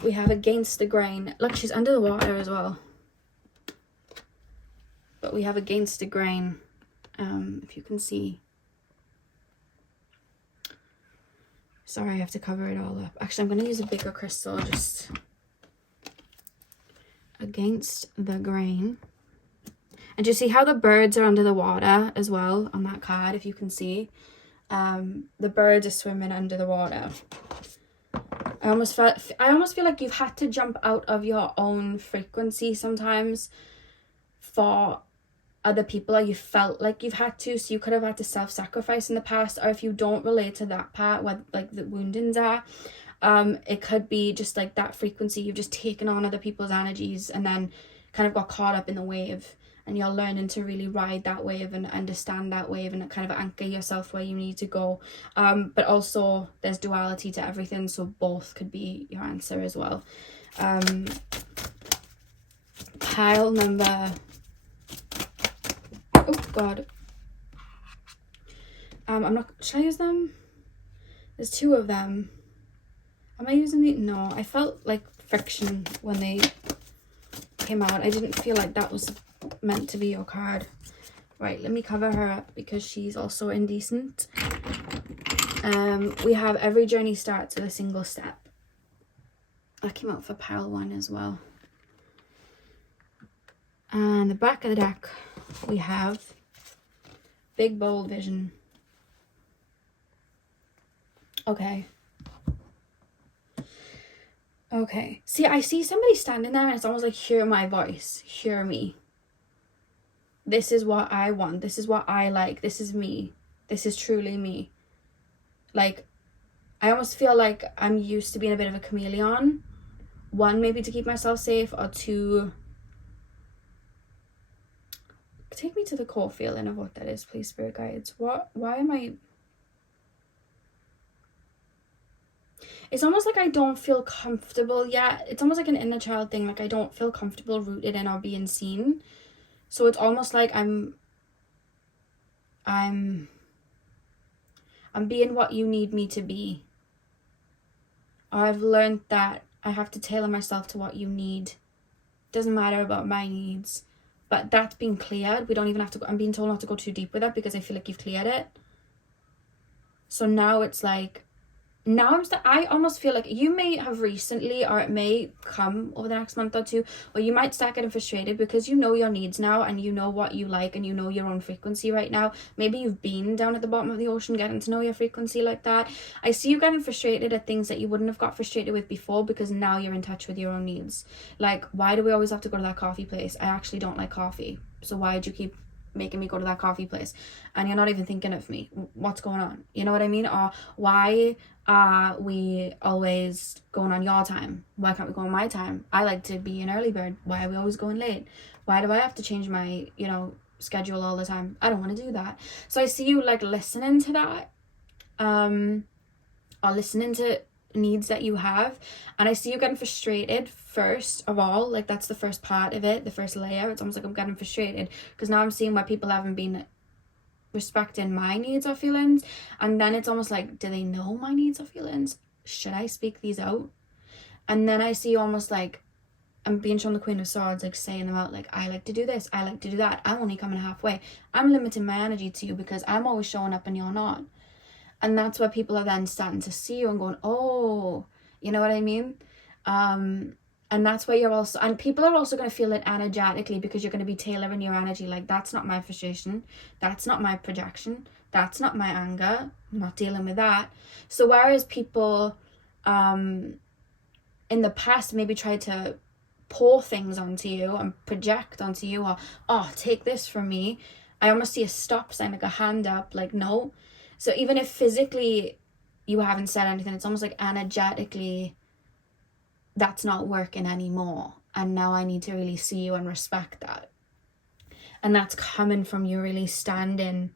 We have against the grain. Look, she's under the water as well. But we have against the grain, if you can see. Sorry, I have to cover it all up. Actually, I'm going to use a bigger crystal, just against the grain. And you see how the birds are under the water as well on that card, if you can see. The birds are swimming under the water. I almost feel like you've had to jump out of your own frequency sometimes for other people, or you felt like you've had to, so you could have had to self-sacrifice in the past. Or if you don't relate to that part where like the woundings are, it could be just like that frequency, you've just taken on other people's energies and then kind of got caught up in the wave, and you're learning to really ride that wave and understand that wave and kind of anchor yourself where you need to go. But also there's duality to everything, so both could be your answer as well. Pile number, oh god, I'm not, should I use them? There's 2 of them. Am I using the, no, I felt like friction when they came out. I didn't feel like that was meant to be your card. Right, let me cover her up because she's also indecent. We have every journey starts with a single step. That came out for pile 1 as well. And the back of the deck, we have big bold vision. Okay. See, I see somebody standing there and it's almost like, hear my voice, hear me. This is what I want. This is what I like. This is me. This is truly me. Like, I almost feel like I'm used to being a bit of a chameleon. One, maybe to keep myself safe, or two, take me to the core feeling of what that is, please, spirit guides. Why am I... It's almost like I don't feel comfortable yet. It's almost like an inner child thing. Like I don't feel comfortable rooted in or being seen. So it's almost like I'm being what you need me to be. Or I've learned that I have to tailor myself to what you need. Doesn't matter about my needs. But that's been cleared. We don't even have to go... I'm being told not to go too deep with that because I feel like you've cleared it. So now it's like... Now I almost feel like you may have recently, or it may come over the next month or two, or you might start getting frustrated because you know your needs now and you know what you like and you know your own frequency right now. Maybe you've been down at the bottom of the ocean getting to know your frequency like that. I see you getting frustrated at things that you wouldn't have got frustrated with before because now you're in touch with your own needs. Like, why do we always have to go to that coffee place? I actually don't like coffee. So why do you keep making me go to that coffee place? And you're not even thinking of me. What's going on? You know what I mean? Or why are we always going on your time? Why can't we go on my time? I like to be an early bird. Why are we always going late? Why do I have to change my, schedule all the time? I don't want to do that. So I see you like listening to that, or listening to needs that you have, and I see you getting frustrated first of all. Like that's the first part of it, the first layer. It's almost like I'm getting frustrated because now I'm seeing why people haven't been respecting my needs or feelings, and then it's almost like, do they know my needs or feelings? Should I speak these out? And then I see you almost like I'm being shown the Queen of Swords, like saying them out, like, I like to do this, I like to do that, I'm only coming halfway, I'm limiting my energy to you because I'm always showing up and you're not. And that's where people are then starting to see you and going, oh, you know what I mean? And that's where you're also, and people are also going to feel it energetically because you're going to be tailoring your energy. Like, that's not my frustration. That's not my projection. That's not my anger. I'm not dealing with that. So whereas people in the past maybe tried to pour things onto you and project onto you, or, oh, take this from me, I almost see a stop sign, like a hand up, like, no. So even if physically you haven't said anything, it's almost like energetically that's not working anymore, and now I need to really see you and respect that. And that's coming from you really standing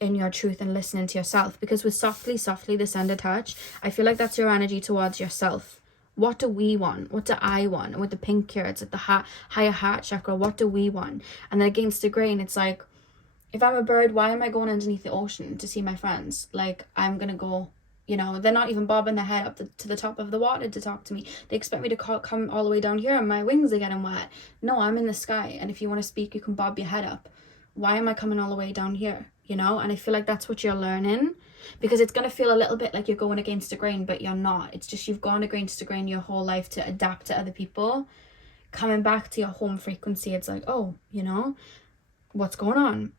in your truth and listening to yourself, because with softly the sender touch, I feel like that's your energy towards yourself. What do we want? What do I want? And with the pink here, it's at the higher heart chakra. What do we want? And then against the grain, it's like, if I'm a bird, why am I going underneath the ocean to see my friends? Like, I'm gonna go, they're not even bobbing their head up to the top of the water to talk to me. They expect me to come all the way down here and my wings are getting wet. No, I'm in the sky, and if you want to speak, you can bob your head up. Why am I coming all the way down here? And I feel like that's what you're learning, because it's going to feel a little bit like you're going against the grain, but you're not. It's just you've gone against the grain your whole life to adapt to other people. Coming back to your home frequency, it's like, oh, what's going on?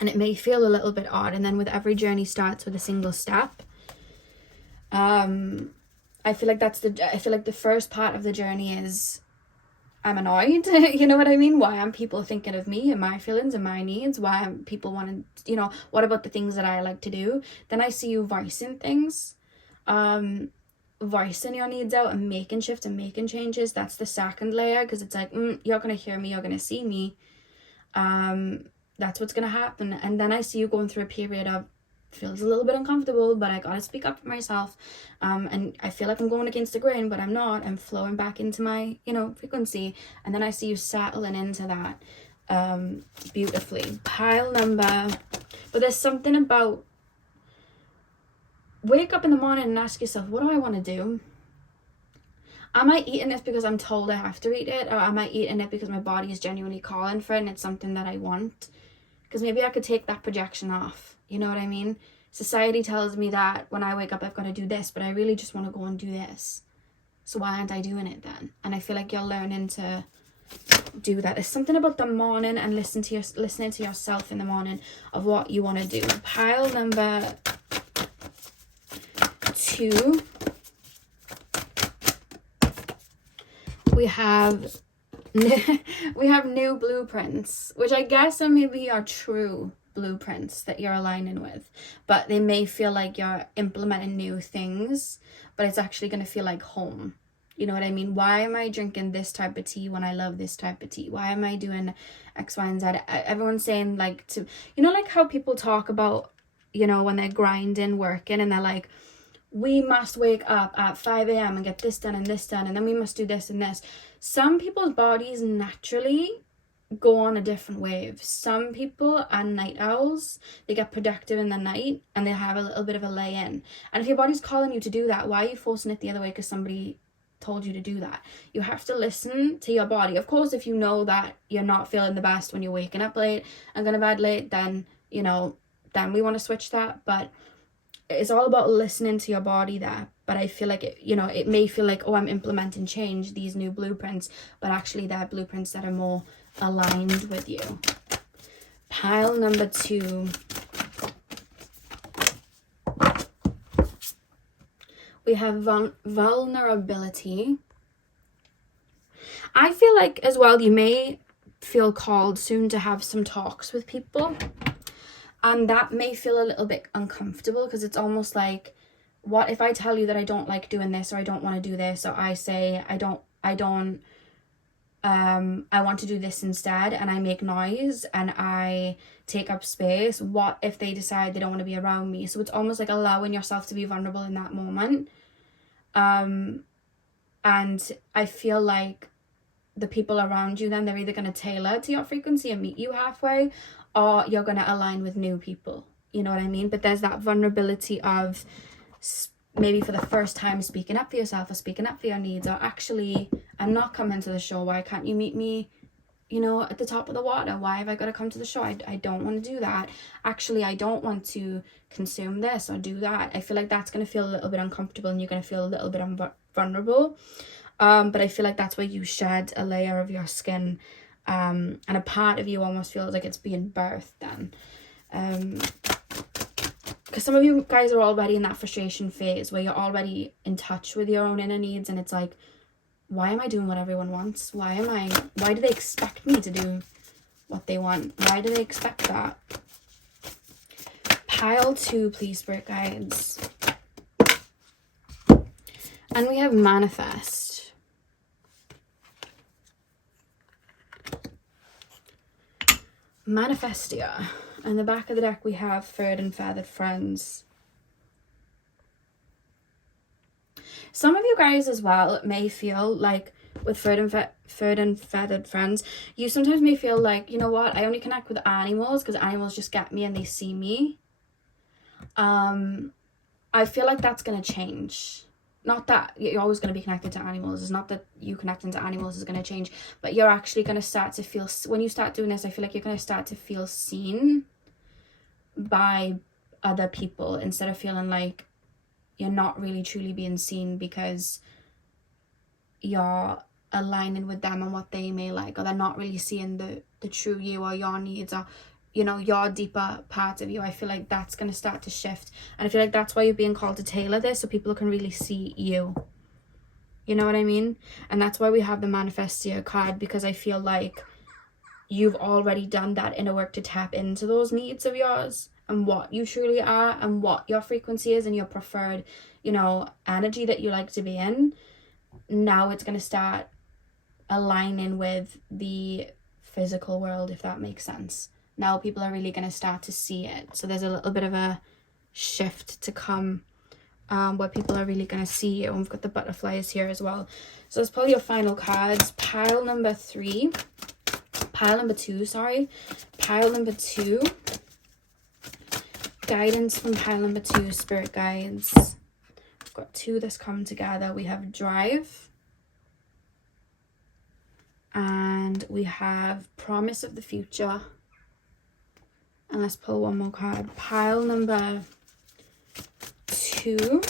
And it may feel a little bit odd, and then with every journey starts with a single step. I feel like the first part of the journey is, I'm annoyed. You know what I mean? Why aren't people thinking of me and my feelings and my needs? Why aren't people wanting, what about the things that I like to do? Then I see you voicing things, voicing your needs out and making shifts and making changes. That's the second layer, because it's like, you're going to hear me, you're going to see me. That's what's going to happen. And then I see you going through a period of, feels a little bit uncomfortable, but I gotta speak up for myself, and I feel like I'm going against the grain, but I'm not. I'm flowing back into my frequency, and then I see you settling into that beautifully. Pile number, but there's something about, wake up in the morning and ask yourself, what do I want to do? Am I eating this because I'm told I have to eat it, or am I eating it because my body is genuinely calling for it and it's something that I want? Because maybe I could take that projection off. You know what I mean? Society tells me that when I wake up, I've got to do this, but I really just want to go and do this. So why aren't I doing it then? And I feel like you're learning to do that. There's something about the morning and listening to yourself in the morning of what you want to do. Pile number 2. We have new blueprints, which I guess are maybe our true blueprints that you're aligning with, but they may feel like you're implementing new things, but it's actually going to feel like home. You know what I mean? Why am I drinking this type of tea when I love this type of tea? Why am I doing X, Y, and Z? Everyone's saying, like, to, you know, like how people talk about, you know, when they're grinding, working, and they're like, we must wake up at 5 a.m. and get this done, and then we must do this and this. Some people's bodies naturally go on a different wave. Some people are night owls. They get productive in the night and they have a little bit of a lay in. And if your body's calling you to do that, why are you forcing it the other way because somebody told you to do that? You have to listen to your body. Of course, if you know that you're not feeling the best when you're waking up late and going to bed late, then, you know, then we want to switch that. But it's all about listening to your body there. But I feel like, it, you know, it may feel like, oh, I'm implementing change, these new blueprints, but actually they're blueprints that are more aligned with you. Pile number 2. We have vulnerability. I feel like as well, you may feel called soon to have some talks with people. And that may feel a little bit uncomfortable because it's almost like, what if I tell you that I don't like doing this, or I don't want to do this, or I say I want to do this instead, and I make noise and I take up space. What if they decide they don't want to be around me? So it's almost like allowing yourself to be vulnerable in that moment. And I feel like the people around you, then they're either going to tailor to your frequency and meet you halfway, or you're going to align with new people. You know what I mean? But there's that vulnerability of maybe for the first time speaking up for yourself, or speaking up for your needs, or actually, I'm not coming to the show. Why can't you meet me, you know, at the top of the water? Why have I got to come to the show? I don't want to do that. Actually, I don't want to consume this or do that. I feel like that's going to feel a little bit uncomfortable, and you're going to feel a little bit vulnerable. But I feel like that's where you shed a layer of your skin, and a part of you almost feels like it's being birthed then. Because some of you guys are already in that frustration phase where you're already in touch with your own inner needs, and it's like, why am I doing what everyone wants? Why do they expect me to do what they want? Why do they expect that? Pile 2, please, spirit guides. And we have manifest. Manifestia. In the back of the deck we have furred and feathered friends. Some of you guys as well may feel like with furred and feathered friends, you sometimes may feel like, you know what, I only connect with animals because animals just get me and they see me. I feel like that's going to change. Not that you're always going to be connected to animals. It's not that you connecting to animals is going to change, but you're actually going to start to feel, when you start doing this, I feel like you're going to start to feel seen by other people, instead of feeling like you're not really truly being seen because you're aligning with them and what they may like, or they're not really seeing the true you or your needs, or, you know, your deeper part of you. I feel like that's going to start to shift, and I feel like that's why you're being called to tailor this so people can really see you. You know what I mean? And that's why we have the Manifestia card, because I feel like you've already done that inner work to tap into those needs of yours and what you truly are and what your frequency is and your preferred, you know, energy that you like to be in. Now it's going to start aligning with the physical world, if that makes sense. Now people are really going to start to see it. So there's a little bit of a shift to come, where people are really going to see you. And we've got the butterflies here as well. So let's pull your final cards. Pile number 2. Pile number 2. Guidance from pile number 2, spirit guides. We've got 2 that's come together. We have drive. And we have promise of the future. And let's pull one more card. Pile number 2.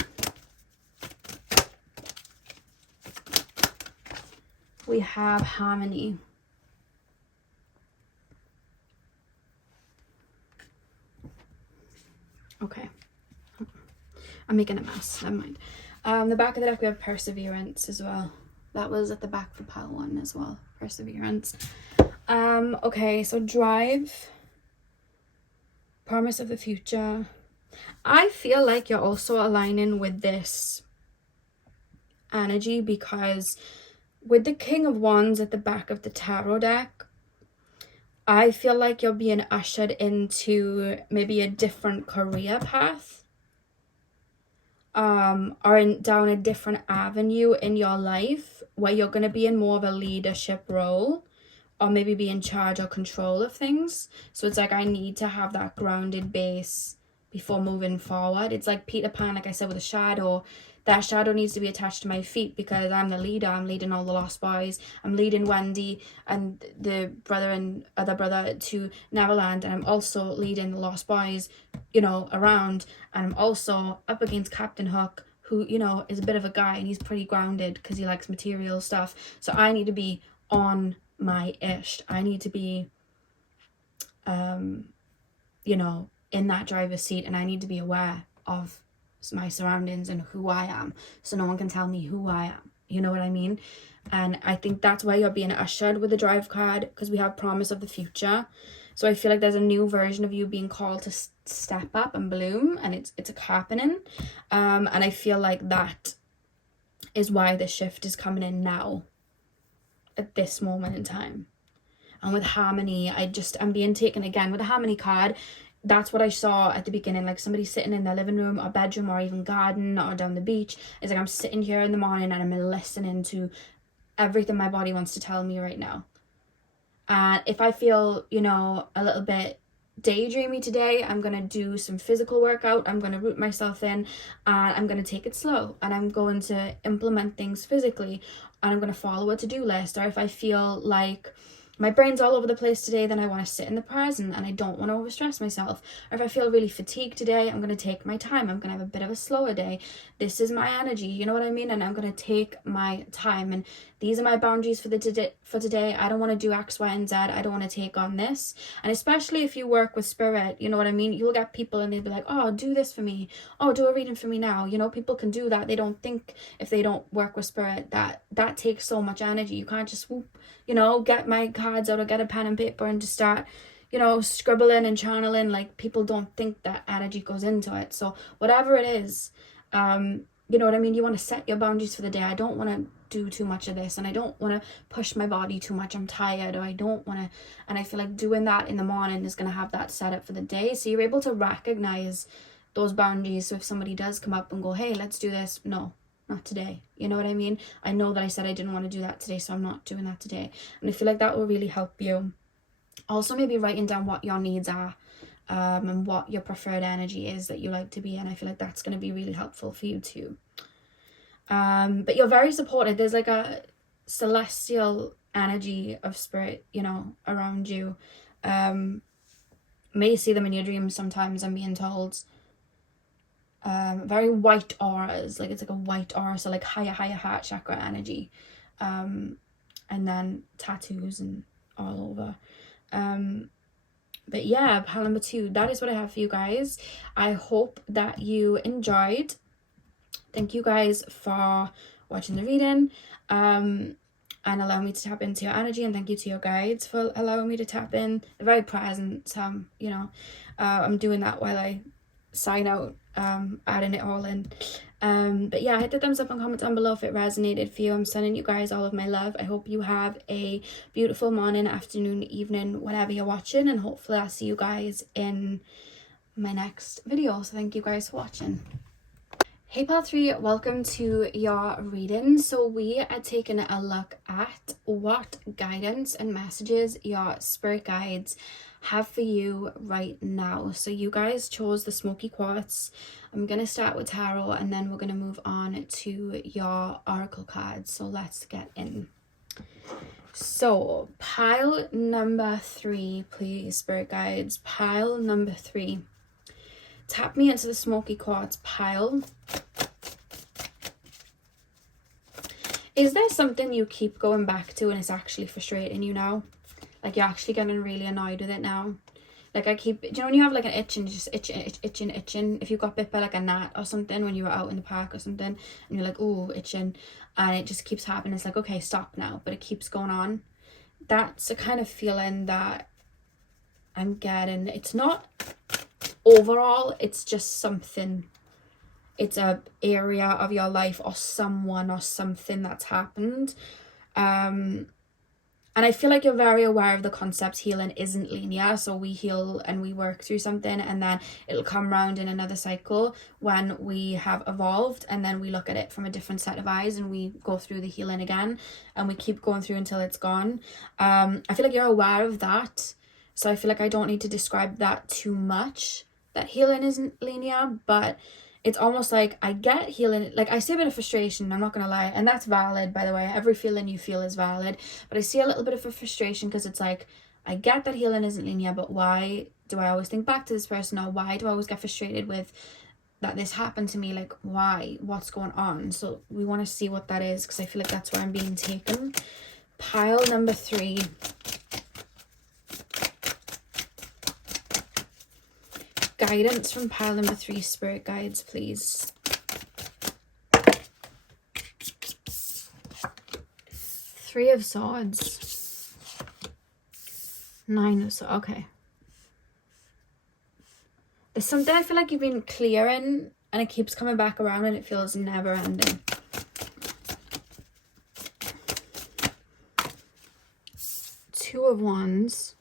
We have harmony. Okay. I'm making a mess. Never mind. The back of the deck we have perseverance as well. That was at the back for pile 1 as well. Perseverance. Okay, so drive. Promise of the future. I feel like you're also aligning with this energy because with the King of Wands at the back of the tarot deck, I feel like you're being ushered into maybe a different career path, or down a different avenue in your life where you're going to be in more of a leadership role, or maybe be in charge or control of things. So it's like I need to have that grounded base before moving forward. It's like Peter Pan, like I said, with a shadow. That shadow needs to be attached to my feet because I'm the leader. I'm leading all the Lost Boys. I'm leading Wendy and the brother and other brother to Neverland. And I'm also leading the Lost Boys, you know, around. And I'm also up against Captain Hook, who, you know, is a bit of a guy and he's pretty grounded because he likes material stuff. So I need to be on my ish. I need to be, you know, in that driver's seat, and I need to be aware of my surroundings and who I am, so no one can tell me who I am. You know what I mean? And I think that's why you're being ushered with the Drive card, because we have promise of the future. So I feel like there's a new version of you being called to step up and bloom, and it's happening. And I feel like that is why the shift is coming in now, at this moment in time. And with harmony, I'm being taken again with the harmony card. That's what I saw at the beginning, like somebody sitting in their living room or bedroom or even garden or down the beach. It's like I'm sitting here in the morning and I'm listening to everything my body wants to tell me right now. And if I feel, you know, a little bit daydreamy today, I'm going to do some physical workout. I'm going to root myself in and I'm going to take it slow, and I'm going to implement things physically, and I'm going to follow a to-do list. Or if I feel like my brain's all over the place today, then I want to sit in the present and I don't want to overstress myself. Or if I feel really fatigued today, I'm going to take my time. I'm going to have a bit of a slower day. This is my energy, you know what I mean? And I'm going to take my time. And these are my boundaries for today. I don't want to do X, Y, and Z. I don't want to take on this. And especially if you work with spirit, you know what I mean? You'll get people and they'll be like, oh, do this for me. Oh, do a reading for me now. You know, people can do that. They don't think, if they don't work with spirit, that takes so much energy. You can't just whoop, you know, get my cards out or get a pen and paper and just start, you know, scribbling and channeling. Like, people don't think that energy goes into it. So whatever it is, you know what I mean? You want to set your boundaries for the day. I don't want to do too much of this, and I don't want to push my body too much. I'm tired, or I don't want to, and I feel like doing that in the morning is going to have that set up for the day. So you're able to recognize those boundaries. So if somebody does come up and go, hey, let's do this, no, not today. You know what I mean? I know that I said I didn't want to do that today, so I'm not doing that today. And I feel like that will really help you. Also, maybe writing down what your needs are, and what your preferred energy is that you like to be in. I feel like that's going to be really helpful for you too. But you're very supported. There's like a celestial energy of spirit, you know, around you. May see them in your dreams sometimes, I'm being told. Very white auras, like it's like a white aura, so like higher heart chakra energy, and then tattoos and all over. But yeah, pile number 2, that is what I have for you guys. I hope that you enjoyed. Thank you guys for watching the reading, and allowing me to tap into your energy, and thank you to your guides for allowing me to tap in. They're very present, you know, I'm doing that while I sign out, adding it all in. But yeah, hit the thumbs up and comment down below if it resonated for you. I'm sending you guys all of my love. I hope you have a beautiful morning, afternoon, evening, whenever you're watching, and hopefully I'll see you guys in my next video. So thank you guys for watching. Hey Pal 3, welcome to your reading. So we are taking a look at what guidance and messages your spirit guides have for you right now. So you guys chose the smoky quartz. I'm going to start with tarot, and then we're going to move on to your oracle cards. So let's get in. So pile number 3, please, spirit guides. Pile number 3. Tap me into the smoky quartz pile. Is there something you keep going back to and it's actually frustrating you now? Like you're actually getting really annoyed with it now? Like I keep, do you know when you have like an itch and just itching? If you got bit by like a gnat or something when you were out in the park or something, and you're like, oh, itching, and it just keeps happening. It's like, okay, stop now, but it keeps going on. That's a kind of feeling that I'm getting. It's not overall, it's just something. It's a area of your life or someone or something that's happened. And I feel like you're very aware of the concept healing isn't linear. So we heal and we work through something, and then it'll come round in another cycle when we have evolved, and then we look at it from a different set of eyes and we go through the healing again, and we keep going through until it's gone. I feel like you're aware of that. So I feel like I don't need to describe that too much, that healing isn't linear, but it's almost like I get healing, like I see a bit of frustration, I'm not gonna lie, and that's valid, by the way. Every feeling you feel is valid, but I see a little bit of a frustration because it's like, I get that healing isn't linear, but why do I always think back to this person, or why do I always get frustrated with that this happened to me? Like, why? What's going on? So we want to see what that is, because I feel like that's where I'm being taken. Pile number 3. Guidance from pile number 3, spirit guides, please. 3 of Swords. 9 of Swords. Okay. There's something I feel like you've been clearing, and it keeps coming back around, and it feels never ending. 2 of Wands.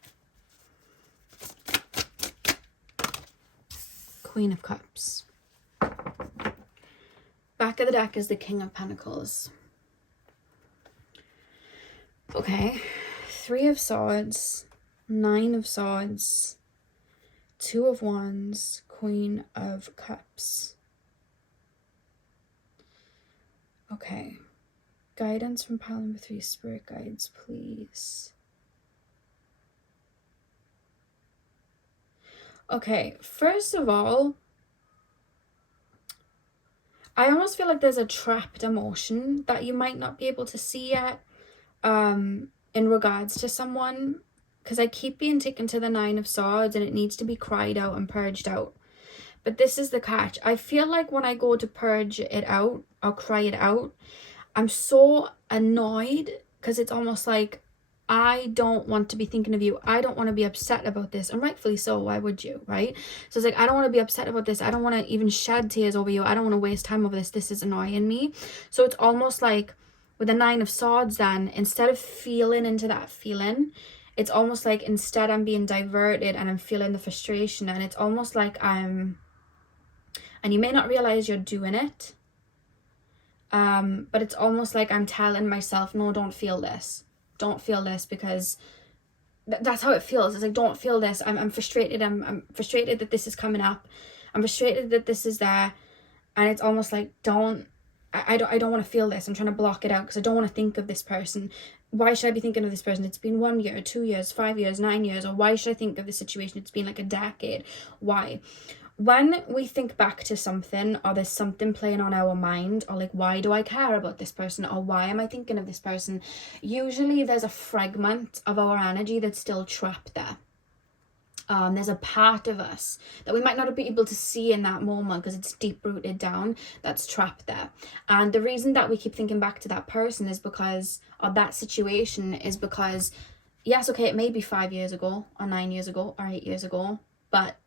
Queen of Cups. Back of the deck is the King of Pentacles. Okay. 3 of Swords. 9 of Swords. 2 of Wands. Queen of Cups. Okay. Guidance from pile number 3. Spirit guides, please. Okay, first of all, I almost feel like there's a trapped emotion that you might not be able to see yet in regards to someone, because I keep being taken to the 9 of Swords, and it needs to be cried out and purged out. But this is the catch. I feel like when I go to purge it out or cry it out, I'm so annoyed, because it's almost like, I don't want to be thinking of you. I don't want to be upset about this. And rightfully so. Why would you, right? So it's like, I don't want to be upset about this. I don't want to even shed tears over you. I don't want to waste time over this. This is annoying me. So it's almost like with the 9 of Swords then, instead of feeling into that feeling, it's almost like instead I'm being diverted and I'm feeling the frustration. And it's almost like and you may not realize you're doing it. But it's almost like I'm telling myself, no, don't feel this. Don't feel this, because that's how it feels. It's like, don't feel this. I'm frustrated. I'm frustrated that this is coming up. I'm frustrated that this is there. And it's almost like, I don't want to feel this. I'm trying to block it out because I don't want to think of this person. Why should I be thinking of this person? It's been 1 year, 2 years, 5 years, 9 years. Or why should I think of this situation? It's been like a decade. Why? When we think back to something, or there's something playing on our mind, or like, why do I care about this person, or why am I thinking of this person, usually there's a fragment of our energy that's still trapped there. There's a part of us that we might not be able to see in that moment because it's deep rooted down, that's trapped there. And the reason that we keep thinking back to that person is because, or that situation is because, yes, okay, it may be 5 years ago, or 9 years ago, or 8 years ago, but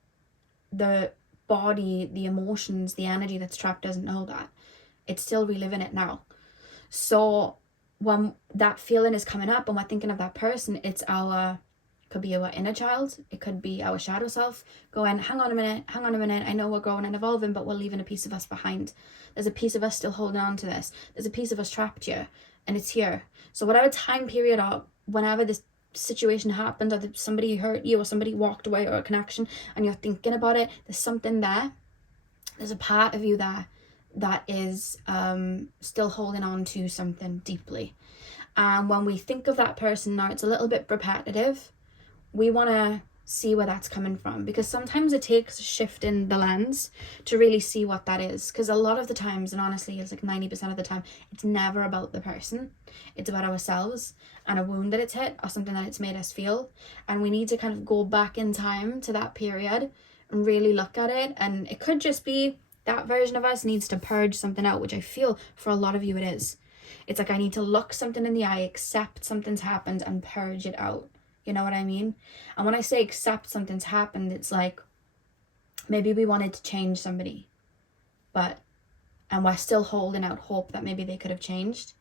the body, the emotions, the energy that's trapped doesn't know that. It's still reliving it now. So when that feeling is coming up and we're thinking of that person, it's could be our inner child, it could be our shadow self going, hang on a minute, I know we're growing and evolving, but we're leaving a piece of us behind. There's a piece of us still holding on to this. There's a piece of us trapped here, and it's here. So whatever time period, or whenever this situation happened, or that somebody hurt you, or somebody walked away, or a connection, and you're thinking about it, there's something there. There's a part of you there that is still holding on to something deeply. And when we think of that person now, it's a little bit repetitive. We want to see where that's coming from, because sometimes it takes shifting the lens to really see what that is, because a lot of the times, and honestly it's like 90% of the time, it's never about the person. It's about ourselves and a wound that it's hit, or something that it's made us feel, and we need to kind of go back in time to that period and really look at it. And it could just be that version of us needs to purge something out, which I feel for a lot of you it is. It's like, I need to look something in the eye, accept something's happened, and purge it out. You know what I mean? And when I say accept something's happened, it's like, maybe we wanted to change somebody, and we're still holding out hope that maybe they could have changed,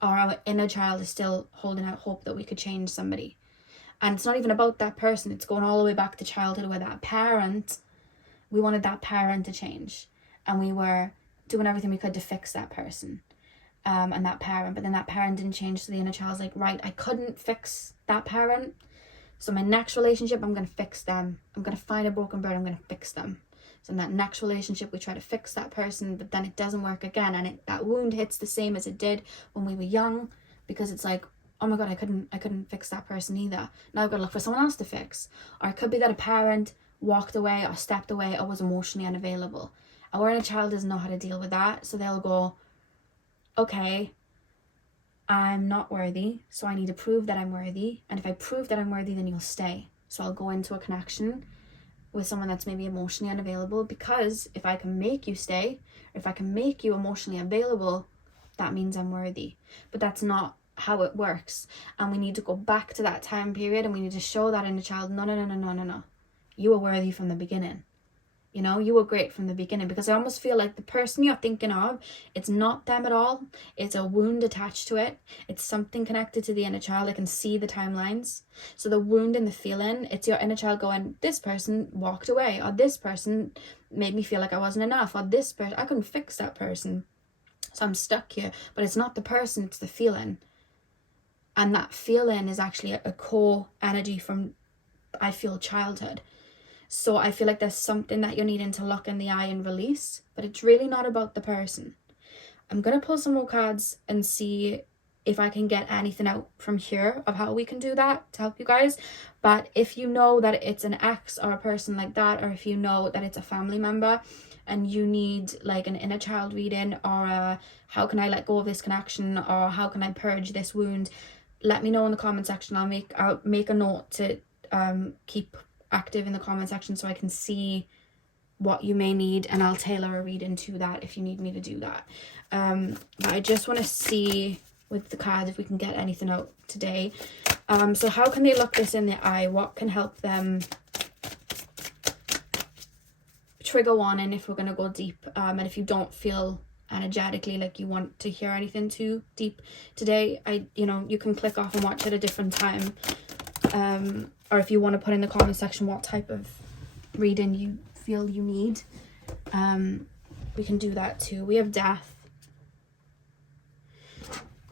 or our inner child is still holding out hope that we could change somebody. And it's not even about that person, it's going all the way back to childhood, where that parent, we wanted that parent to change, and we were doing everything we could to fix that person, and that parent, but then that parent didn't change, so the inner child's like, right, I couldn't fix that parent, so my next relationship, I'm going to fix them. I'm going to find a broken bird, I'm going to fix them. So in that next relationship, we try to fix that person, but then it doesn't work again, and that wound hits the same as it did when we were young, because it's like, oh my god, I couldn't fix that person either. Now I've got to look for someone else to fix. Or it could be that a parent walked away or stepped away or was emotionally unavailable. Our inner child doesn't know how to deal with that, so they'll go, okay, I'm not worthy, so I need to prove that I'm worthy, and if I prove that I'm worthy, then you'll stay. So I'll go into a connection with someone that's maybe emotionally unavailable, because if I can make you stay, or if I can make you emotionally available, that means I'm worthy. But that's not how it works, and we need to go back to that time period, and we need to show that in the child, no, you were worthy from the beginning. You know, you were great from the beginning. Because I almost feel like the person you're thinking of, it's not them at all. It's a wound attached to it. It's something connected to the inner child. I can see the timelines. So the wound and the feeling, it's your inner child going, this person walked away, or this person made me feel like I wasn't enough, or this person, I couldn't fix that person, so I'm stuck here. But it's not the person, it's the feeling. And that feeling is actually a core energy from, I feel, childhood. So I feel like there's something that you're needing to look in the eye and release, but it's really not about the person. I'm going to pull some more cards and see if I can get anything out from here of how we can do that to help you guys. But if you know that it's an ex or a person like that, or if you know that it's a family member and you need like an inner child reading, or how can I let go of this connection, or how can I purge this wound, let me know in the comment section. I'll make a note to keep active in the comment section so I can see what you may need, and I'll tailor a reading to that if you need me to do that. But I just want to see with the cards if we can get anything out today. So how can they look this in the eye? What can help them? Trigger warning if we're going to go deep, and if you don't feel energetically like you want to hear anything too deep today, you can click off and watch at a different time. Or if you want to put in the comment section what type of reading you feel you need, we can do that too. We have death.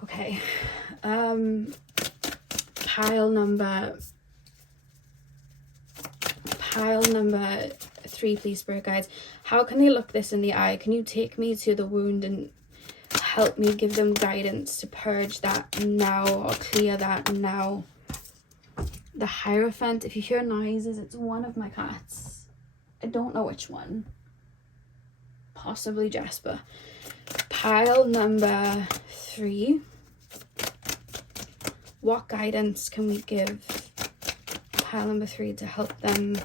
Okay. Pile number 3, please, spirit guides. How can they look this in the eye? Can you take me to the wound and help me, give them guidance to purge that now, or clear that now? The Hierophant. If you hear noises, it's one of my cats. I don't know which one. Possibly Jasper. Pile number 3. What guidance can we give pile number 3 to help them?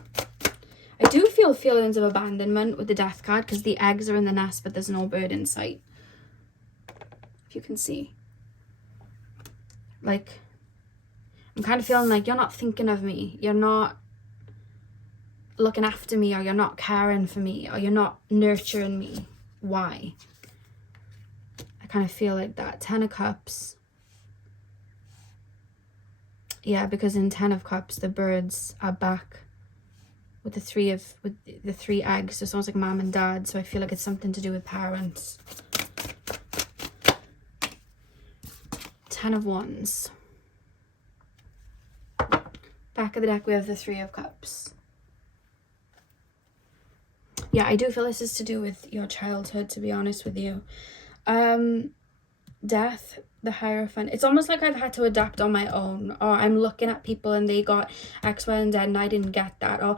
I do feel feelings of abandonment with the Death card, because the eggs are in the nest but there's no bird in sight. If you can see. Like, I'm kind of feeling like you're not thinking of me, you're not looking after me, or you're not caring for me, or you're not nurturing me. Why? I kind of feel like that. 10 of Cups. Yeah, because in 10 of Cups, the birds are back with the 3 eggs. So it sounds like mom and dad. So I feel like it's something to do with parents. 10 of Wands. Back of the deck, we have the 3 of Cups. Yeah, I do feel this is to do with your childhood, to be honest with you. Death, the Hierophant. It's almost like I've had to adapt on my own, or I'm looking at people and they got X, Y, and Z and I didn't get that, or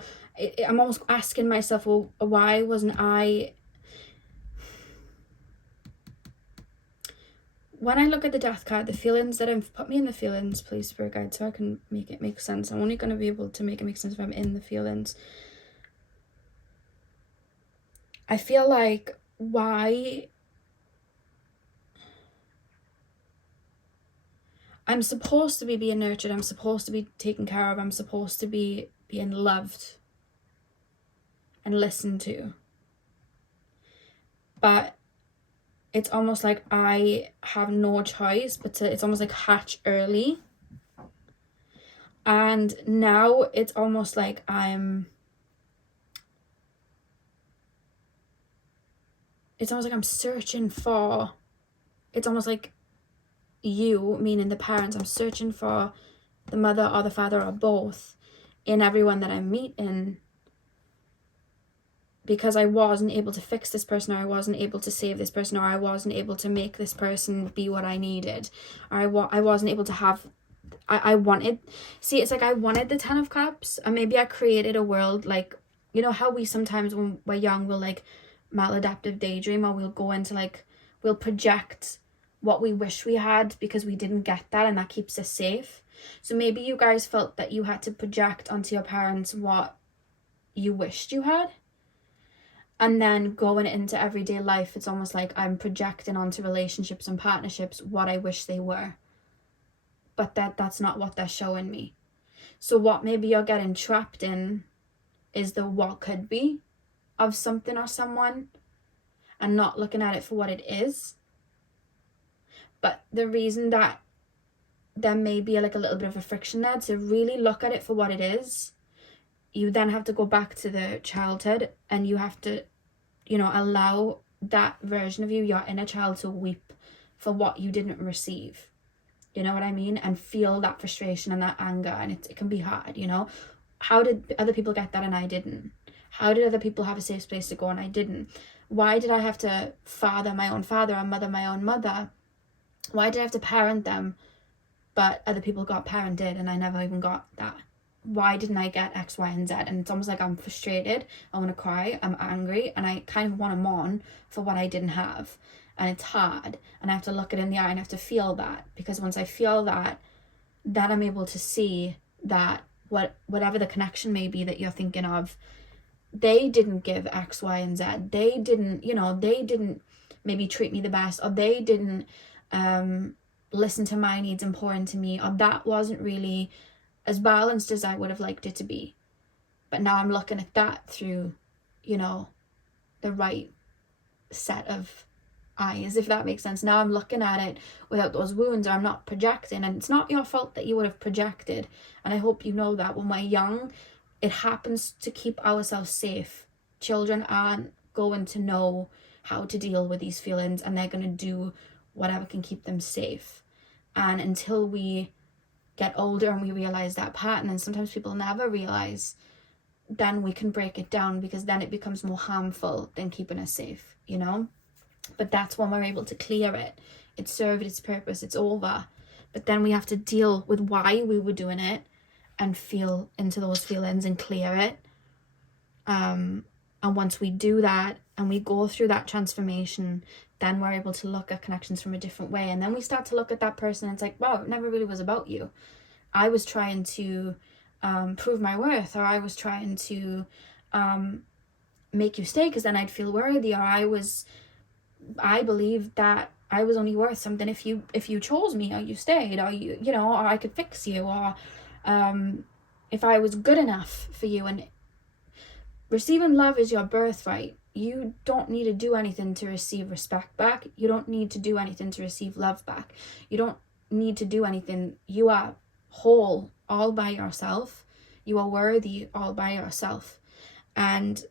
I'm almost asking myself, well, why wasn't I... When I look at the Death card, the feelings that have put me in the feelings, please, spirit guide, so I can make it make sense. I'm only going to be able to make it make sense if I'm in the feelings. I feel like, why... I'm supposed to be being nurtured, I'm supposed to be taken care of, I'm supposed to be being loved. and listened to. But it's almost like I have no choice but to, it's almost like hatch early. And now it's almost like it's almost like I'm searching for, it's almost like you, meaning the parents, I'm searching for the mother or the father or both in everyone that I meet in, because I wasn't able to fix this person, or I wasn't able to save this person, or I wasn't able to make this person be what I needed, or I wasn't able to have, I wanted, see, it's like I wanted the 10 of Cups, and maybe I created a world, like, you know how we sometimes when we're young will like maladaptive daydream, or we'll go into like, we'll project what we wish we had because we didn't get that, and that keeps us safe. So maybe you guys felt that you had to project onto your parents what you wished you had, and then going into everyday life, it's almost like I'm projecting onto relationships and partnerships what I wish they were, but that's not what they're showing me. So what maybe you're getting trapped in is the what could be of something or someone, and not looking at it for what it is. But the reason that there may be like a little bit of a friction there, to really look at it for what it is, you then have to go back to the childhood, and you have to, you know, allow that version of you, your inner child, to weep for what you didn't receive. You know what I mean? And feel that frustration and that anger, and it can be hard, you know? How did other people get that and I didn't? How did other people have a safe place to go and I didn't? Why did I have to father my own father and mother my own mother? Why did I have to parent them, but other people got parented and I never even got that? Why didn't I get X, Y, and Z? And it's almost like I'm frustrated, I want to cry, I'm angry, and I kind of want to mourn for what I didn't have. And it's hard, and I have to look it in the eye and I have to feel that, because once I feel that, then I'm able to see that whatever the connection may be that you're thinking of, they didn't give X, Y, and Z. They didn't, you know, they didn't maybe treat me the best, or they didn't listen to my needs and pour into me, or that wasn't really as balanced as I would have liked it to be. But now I'm looking at that through, you know, the right set of eyes, if that makes sense. Now I'm looking at it without those wounds, or I'm not projecting, and it's not your fault that you would have projected. And I hope you know that when we're young, it happens to keep ourselves safe. Children aren't going to know how to deal with these feelings, and they're going to do whatever can keep them safe. And until we get older and we realize that pattern, and sometimes people never realize, then we can break it down, because then it becomes more harmful than keeping us safe, you know? But that's when we're able to clear it. It served its purpose, it's over. But then we have to deal with why we were doing it, and feel into those feelings and clear it. And once we do that and we go through that transformation, then we're able to look at connections from a different way. And then we start to look at that person and it's like, wow, it never really was about you. I was trying to prove my worth, or I was trying to make you stay because then I'd feel worthy, or I believed that I was only worth something if you chose me, or you stayed, or you know, or I could fix you, or if I was good enough for you. And receiving love is your birthright. You don't need to do anything to receive respect back. You don't need to do anything to receive love back. You don't need to do anything. You are whole all by yourself. You are worthy all by yourself. And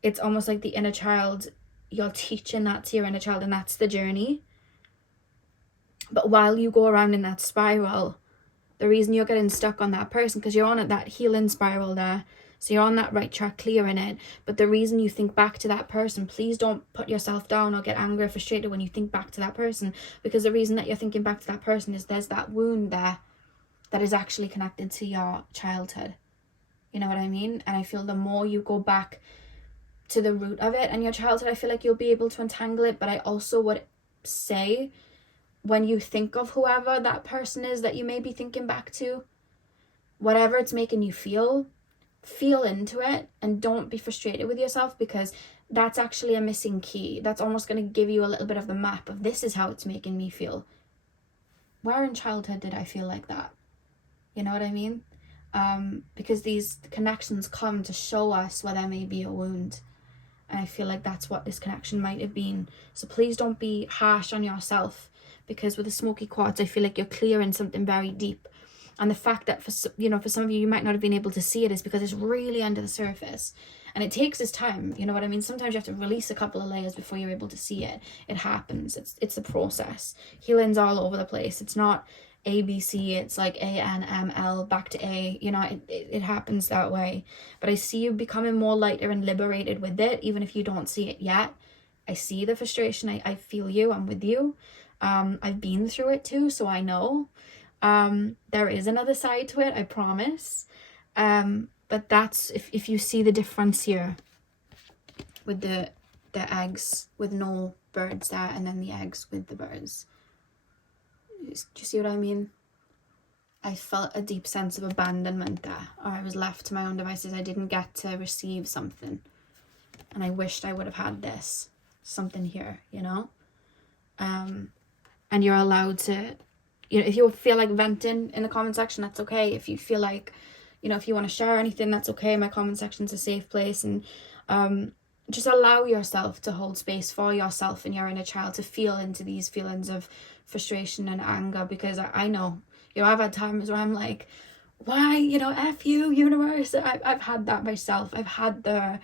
it's almost like the inner child, you're teaching that to your inner child, and that's the journey. But while you go around in that spiral, the reason you're getting stuck on that person, because you're on that healing spiral there, so you're on that right track, clearing it. But the reason you think back to that person, please don't put yourself down or get angry or frustrated when you think back to that person, because the reason that you're thinking back to that person is there's that wound there that is actually connected to your childhood. You know what I mean? And I feel the more you go back to the root of it and your childhood, I feel like you'll be able to untangle it. But I also would say, when you think of whoever that person is that you may be thinking back to, whatever it's making you feel into it, and don't be frustrated with yourself, because that's actually a missing key. That's almost going to give you a little bit of the map of, this is how it's making me feel. Where in childhood did I feel like that? You know what I mean? because these connections come to show us where there may be a wound. And I feel like that's what this connection might have been. So please don't be harsh on yourself, because with the smoky quartz, I feel like you're clearing something very deep. And the fact that for some of you, you might not have been able to see it is because it's really under the surface. And it takes its time, you know what I mean? Sometimes you have to release a couple of layers before you're able to see it. It happens. It's the process. Healing's all over the place. It's not A, B, C. It's like A, N, M, L, back to A. You know, it happens that way. But I see you becoming more lighter and liberated with it, even if you don't see it yet. I see the frustration. I feel you. I'm with you. I've been through it too, so I know. There is another side to it, I promise. But that's, if you see the difference here with the eggs with no birds there, and then the eggs with the birds. Do you see what I mean? I felt a deep sense of abandonment there, or I was left to my own devices. I didn't get to receive something, and I wished I would have had something here, you know? And you're allowed to, you know, if you feel like venting in the comment section, that's okay. If you feel like, you know, if you want to share anything, that's okay. My comment section's a safe place. And just allow yourself to hold space for yourself and your inner child to feel into these feelings of frustration and anger. Because I know, you know, I've had times where I'm like, why, you know, F you, universe. I've had that myself. I've had the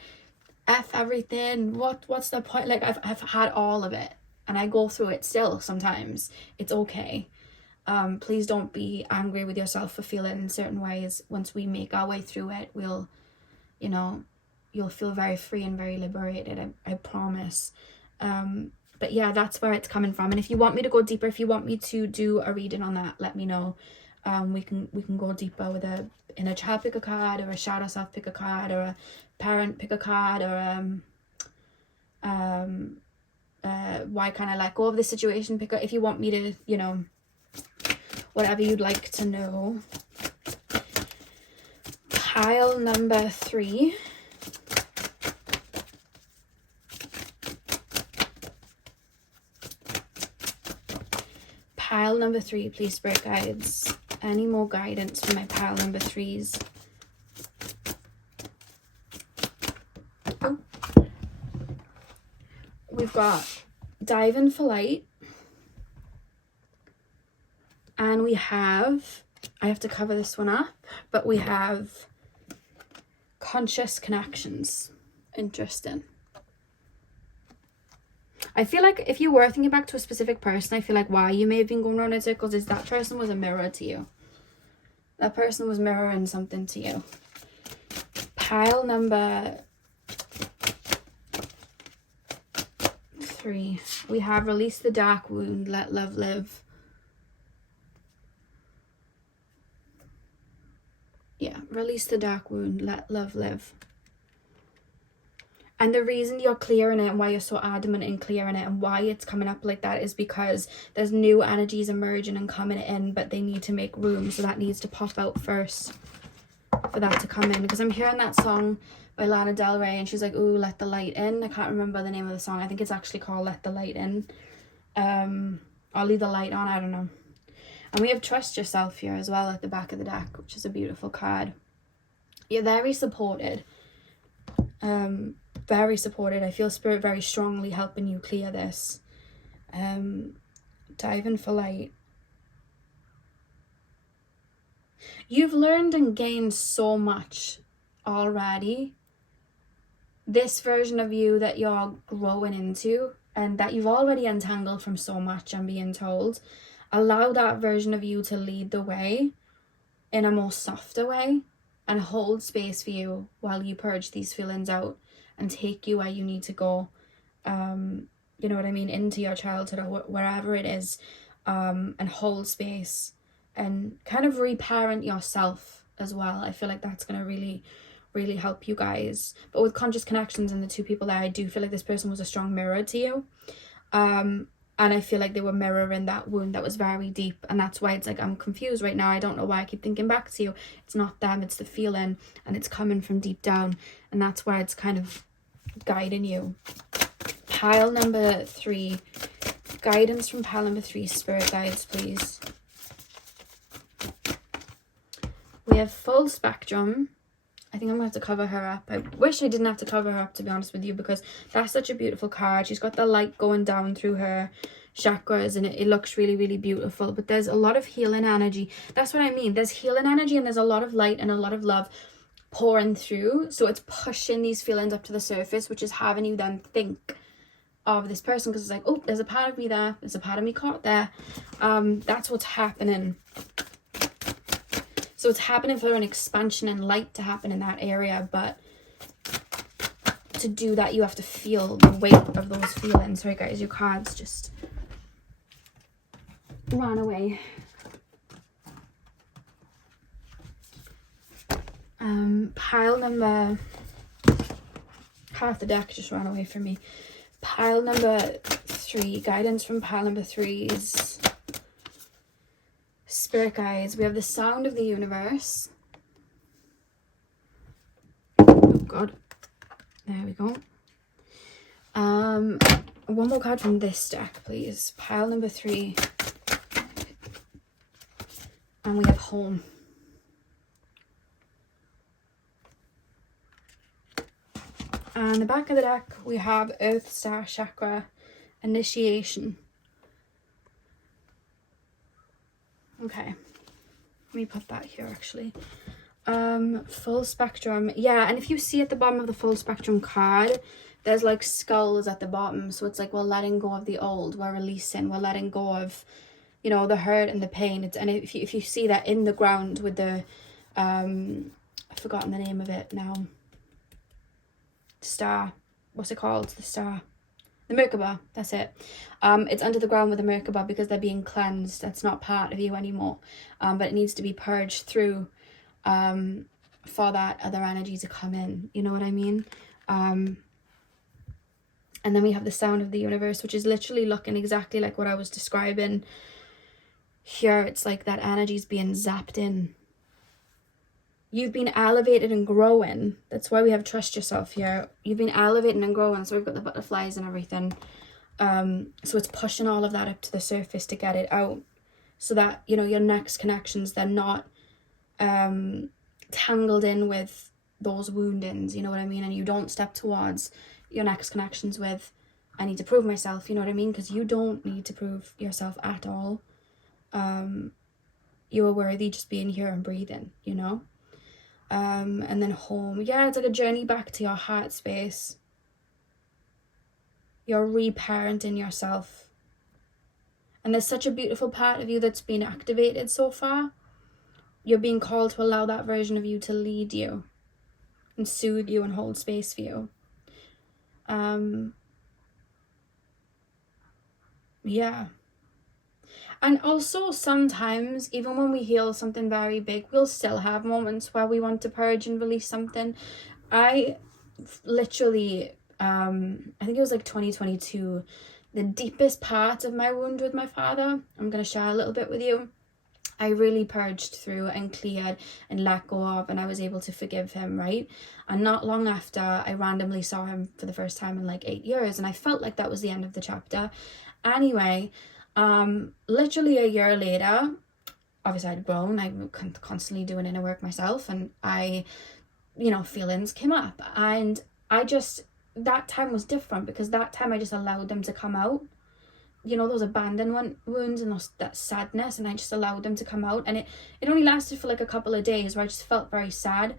F everything. What's the point? Like, I've had all of it. And I go through it still sometimes. It's okay. Please don't be angry with yourself for feeling in certain ways. Once we make our way through it, we'll, you know, you'll feel very free and very liberated. I promise. But yeah, that's where it's coming from. And if you want me to go deeper, if you want me to do a reading on that, let me know. We can go deeper with a inner child pick a card, or a shadow self pick a card, or a parent pick a card, or why can't I let go of this situation pick a, if you want me to, you know, whatever you'd like to know. Pile number 3. Pile number 3, please, spirit guides. Any more guidance for my pile number 3s? Oh. We've got Diving for Light. And we have, I have to cover this one up, but we have Conscious Connections. Interesting. I feel like if you were thinking back to a specific person, I feel like why you may have been going around in circles is that person was a mirror to you. That person was mirroring something to you. Pile number 3. We have Release the Dark Wound, Let Love Live. Yeah, release the dark wound, let love live. And the reason you're clearing it and why you're so adamant in clearing it and why it's coming up like that is because there's new energies emerging and coming in, but they need to make room. So that needs to pop out first for that to come in. Because I'm hearing that song by Lana Del Rey and she's like, ooh, let the light in. I can't remember the name of the song. I think it's actually called Let the Light In. I'll leave the light on, I don't know. And we have Trust Yourself here as well at the back of the deck, which is a beautiful card. You're very supported. Very supported. I feel spirit very strongly helping you clear this. Diving for Light. You've learned and gained so much already. This version of you that you're growing into and that you've already untangled from so much, I'm being told. Allow that version of you to lead the way in a more softer way and hold space for you while you purge these feelings out and take you where you need to go. You know what I mean? Into your childhood or wherever it is, and hold space and kind of reparent yourself as well. I feel like that's going to really, really help you guys. But with Conscious Connections and the 2 people there, I do feel like this person was a strong mirror to you. And I feel like they were mirroring that wound that was very deep. And that's why it's like, I'm confused right now. I don't know why I keep thinking back to you. It's not them, it's the feeling. And it's coming from deep down. And that's why it's kind of guiding you. Pile number 3. Guidance from pile number 3. Spirit guides, please. We have full spectrum. I think I'm going to have to cover her up. I wish I didn't have to cover her up, to be honest with you, because that's such a beautiful card. She's got the light going down through her chakras, and it looks really, really beautiful. But there's a lot of healing energy. That's what I mean. There's healing energy, and there's a lot of light and a lot of love pouring through. So it's pushing these feelings up to the surface, which is having you then think of this person, because it's like, oh, there's a part of me there. There's a part of me caught there. That's what's happening. So it's happening for an expansion and light to happen in that area, but to do that, you have to feel the weight of those feelings. Sorry guys, your cards just ran away. Pile number, half the deck just ran away from me. Pile number 3, guidance from pile number 3 is Spirit guides. We have the sound of the universe. Oh god, there we go. One more card from this deck, please. Pile number 3, and we have home. And the back of the deck, we have Earth Star Chakra, initiation. Okay, let me put that here actually. Full spectrum. Yeah, and if you see at the bottom of the full spectrum card, there's like skulls at the bottom. So it's like we're letting go of the old, we're releasing, we're letting go of, you know, the hurt and the pain. It's, and if you see that in the ground with the, I've forgotten the name of it now. Star, what's it called? The star, the Merkaba, that's it. It's under the ground with the Merkaba because they're being cleansed. That's not part of you anymore, but it needs to be purged through for that other energy to come in, you know what I mean? And then we have the sound of the universe, which is literally looking exactly like what I was describing here. It's like that energy's being zapped in. You've been elevated and growing. That's why we have trust yourself here. You've been elevating and growing. So we've got the butterflies and everything. So it's pushing all of that up to the surface to get it out. So that, you know, your next connections, they're not tangled in with those woundings, you know what I mean? And you don't step towards your next connections with, I need to prove myself, you know what I mean? Because you don't need to prove yourself at all. You are worthy just being here and breathing, you know? And then home, yeah, it's like a journey back to your heart space. You're reparenting yourself, and there's such a beautiful part of you that's been activated so far. You're being called to allow that version of you to lead you and soothe you and hold space for you. Yeah. And also sometimes, even when we heal something very big, we'll still have moments where we want to purge and release something. I literally, I think it was like 2022, the deepest part of my wound with my father, I'm going to share a little bit with you. I really purged through and cleared and let go of, and I was able to forgive him, right? And not long after, I randomly saw him for the first time in like 8 years, and I felt like that was the end of the chapter. Anyway, literally a year later, obviously I'd grown, I'm constantly doing inner work myself, and I, you know, feelings came up, and I just, that time was different because that time I just allowed them to come out, you know, those abandonment wounds and that sadness, and I just allowed them to come out, and it only lasted for like a couple of days where I just felt very sad,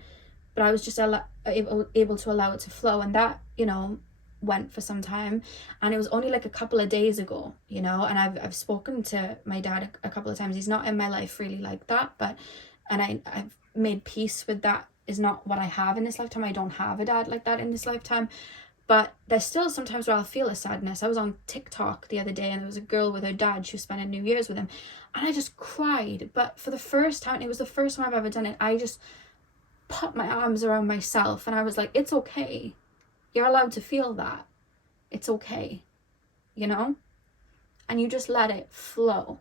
but I was just able to allow it to flow, and that, you know, went for some time. And it was only like a couple of days ago, you know, and I've spoken to my dad a couple of times. He's not in my life really like that, but, and I've made peace with that. Is not what I have in this lifetime. I don't have a dad like that in this lifetime, but there's still sometimes where I'll feel a sadness. I was on TikTok the other day, and there was a girl with her dad. She was spending New Year's with him, and I just cried. But for the first time, it was the first time I've ever done it, I just put my arms around myself, and I was like, it's okay. You're allowed to feel that. It's okay, you know? And you just let it flow.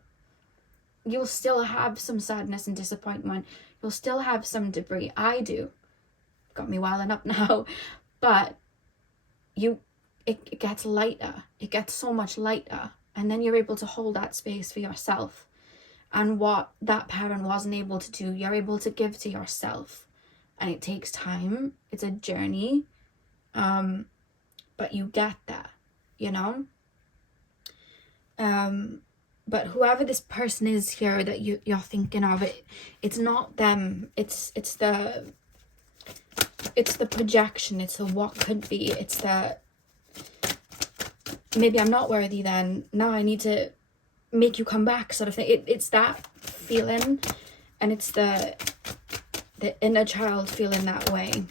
You'll still have some sadness and disappointment. You'll still have some debris. I do. Got me welling up now. But it gets lighter. It gets so much lighter. And then you're able to hold that space for yourself. and what that parent wasn't able to do, you're able to give to yourself. And it takes time. It's a journey. But you get there, you know? But whoever this person is here that you're thinking of, it's not them. It's the projection. It's the what could be. It's the, maybe I'm not worthy then. Now I need to make you come back sort of thing. It's that feeling, and it's the inner child feeling that way.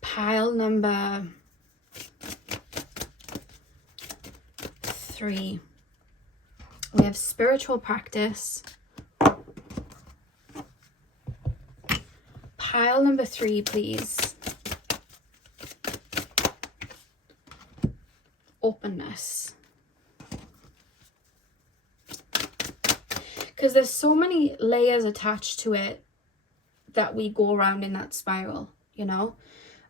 Pile number 3. We have spiritual practice. Pile number 3, please. Openness. Because there's so many layers attached to it that we go around in that spiral, you know?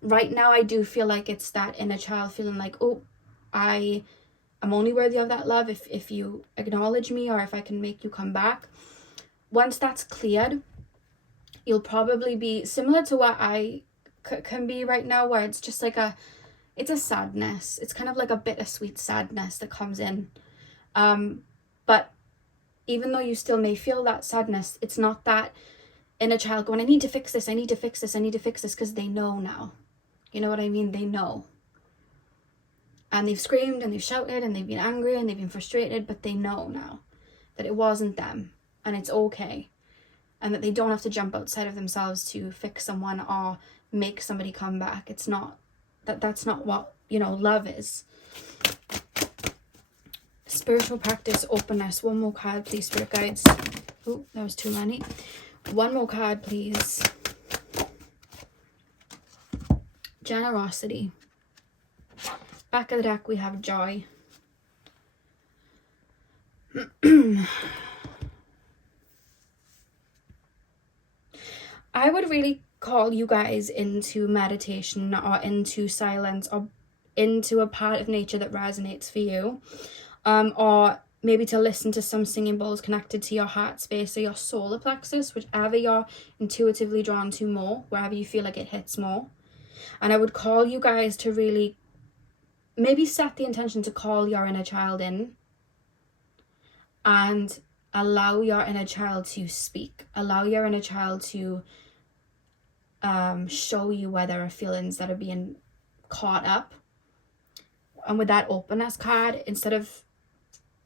Right now, I do feel like it's that inner child feeling like, oh, I'm only worthy of that love if you acknowledge me, or if I can make you come back. Once that's cleared, you'll probably be similar to what I can be right now, where it's just like it's a sadness. It's kind of like a bittersweet sadness that comes in. But even though you still may feel that sadness, it's not that inner child going, I need to fix this, I need to fix this, I need to fix this, because they know now. You know what I mean? They know. And they've screamed and they've shouted and they've been angry and they've been frustrated, but they know now that it wasn't them and it's okay. And that they don't have to jump outside of themselves to fix someone or make somebody come back. It's not, that's not what, you know, love is. Spiritual practice, openness. One more card, please, spirit guides. Oh, that was too many. One more card, please. Generosity. Back of the deck, we have joy. I would really call you guys into meditation or into silence or into a part of nature that resonates for you. Or maybe to listen to some singing bowls connected to your heart space or your solar plexus, whichever you're intuitively drawn to more, wherever you feel like it hits more. And I would call you guys to really maybe set the intention to call your inner child in and allow your inner child to speak. Allow your inner child to show you where there are feelings that are being caught up. And with that openness card, instead of,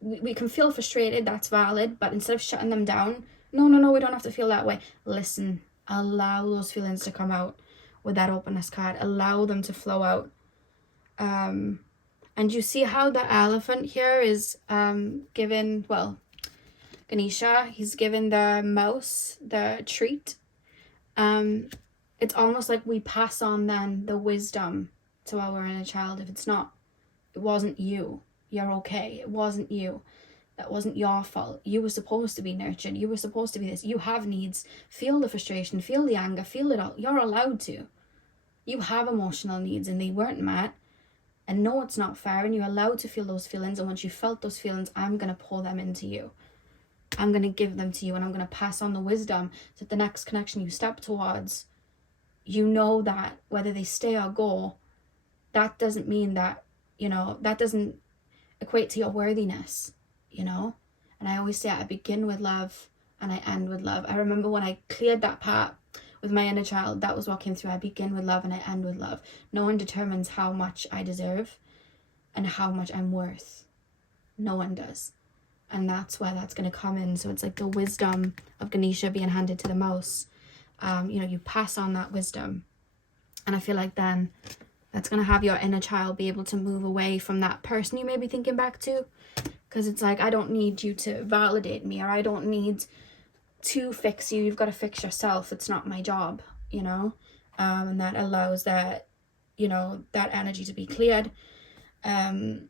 we can feel frustrated, that's valid, but instead of shutting them down, no, we don't have to feel that way. Listen, allow those feelings to come out with that openness card. Allow them to flow out. And you see how the elephant here is given, well, Ganesha, he's given the mouse the treat. It's almost like we pass on then the wisdom to our inner child. If it's not, it wasn't you, you're okay. It wasn't you. That wasn't your fault. You were supposed to be nurtured. You were supposed to be this. You have needs. Feel the frustration, feel the anger, feel it all. You're allowed to. You have emotional needs and they weren't met. And no, it's not fair, and you're allowed to feel those feelings. And once you felt those feelings, I'm going to pour them into you. I'm going to give them to you, and I'm going to pass on the wisdom that the next connection you step towards, you know that whether they stay or go, that doesn't mean that, you know, that doesn't equate to your worthiness, you know. And I always say I begin with love and I end with love. I remember when I cleared that part with my inner child, that was what came through. I begin with love and I end with love. No one determines how much I deserve and how much I'm worth. No one does. And that's where that's going to come in. So it's like the wisdom of Ganesha being handed to the mouse. You know, you pass on that wisdom. And I feel like then that's going to have your inner child be able to move away from that person you may be thinking back to. Because it's like, I don't need you to validate me, or I don't need to fix you. You've got to fix yourself. It's not my job, you know. And that allows that, you know, that energy to be cleared. And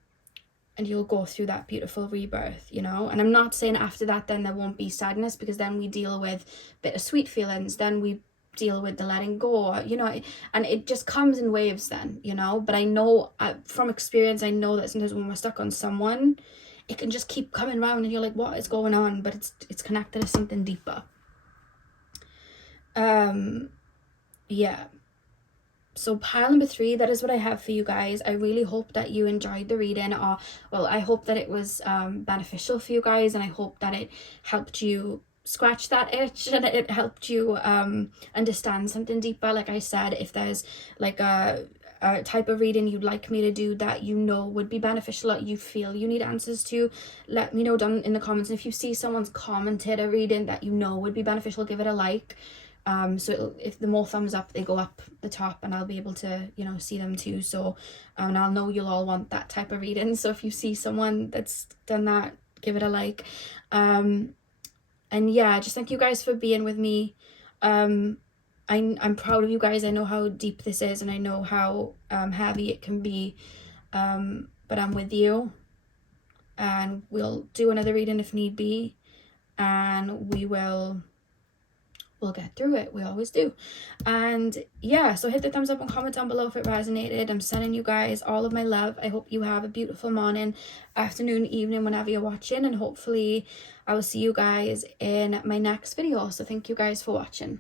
you'll go through that beautiful rebirth, you know. And I'm not saying after that then there won't be sadness, because then we deal with bittersweet feelings, then we deal with the letting go, you know, and it just comes in waves then, you know. But I know from experience, I know that sometimes when we're stuck on someone, it can just keep coming around and you're like, what is going on? But it's connected to something deeper. Yeah. So pile number 3, that is what I have for you guys. I really hope that you enjoyed the reading, or well, I hope that it was beneficial for you guys, and I hope that it helped you scratch that itch, and it helped you understand something deeper. Like I said, if there's like a type of reading you'd like me to do that you know would be beneficial, or you feel you need answers to, let me know down in the comments. And if you see someone's commented a reading that you know would be beneficial, give it a like. So if the more thumbs up, they go up the top, and I'll be able to, you know, see them too. So and I'll know you'll all want that type of reading. So if you see someone that's done that, give it a like. And yeah, just thank you guys for being with me. I'm proud of you guys. I know how deep this is, and I know how heavy it can be, but I'm with you, and we'll do another reading if need be, and we'll get through it. We always do. And yeah, so hit the thumbs up and comment down below if it resonated. I'm sending you guys all of my love. I hope you have a beautiful morning, afternoon, evening, whenever you're watching, and hopefully I will see you guys in my next video. So thank you guys for watching.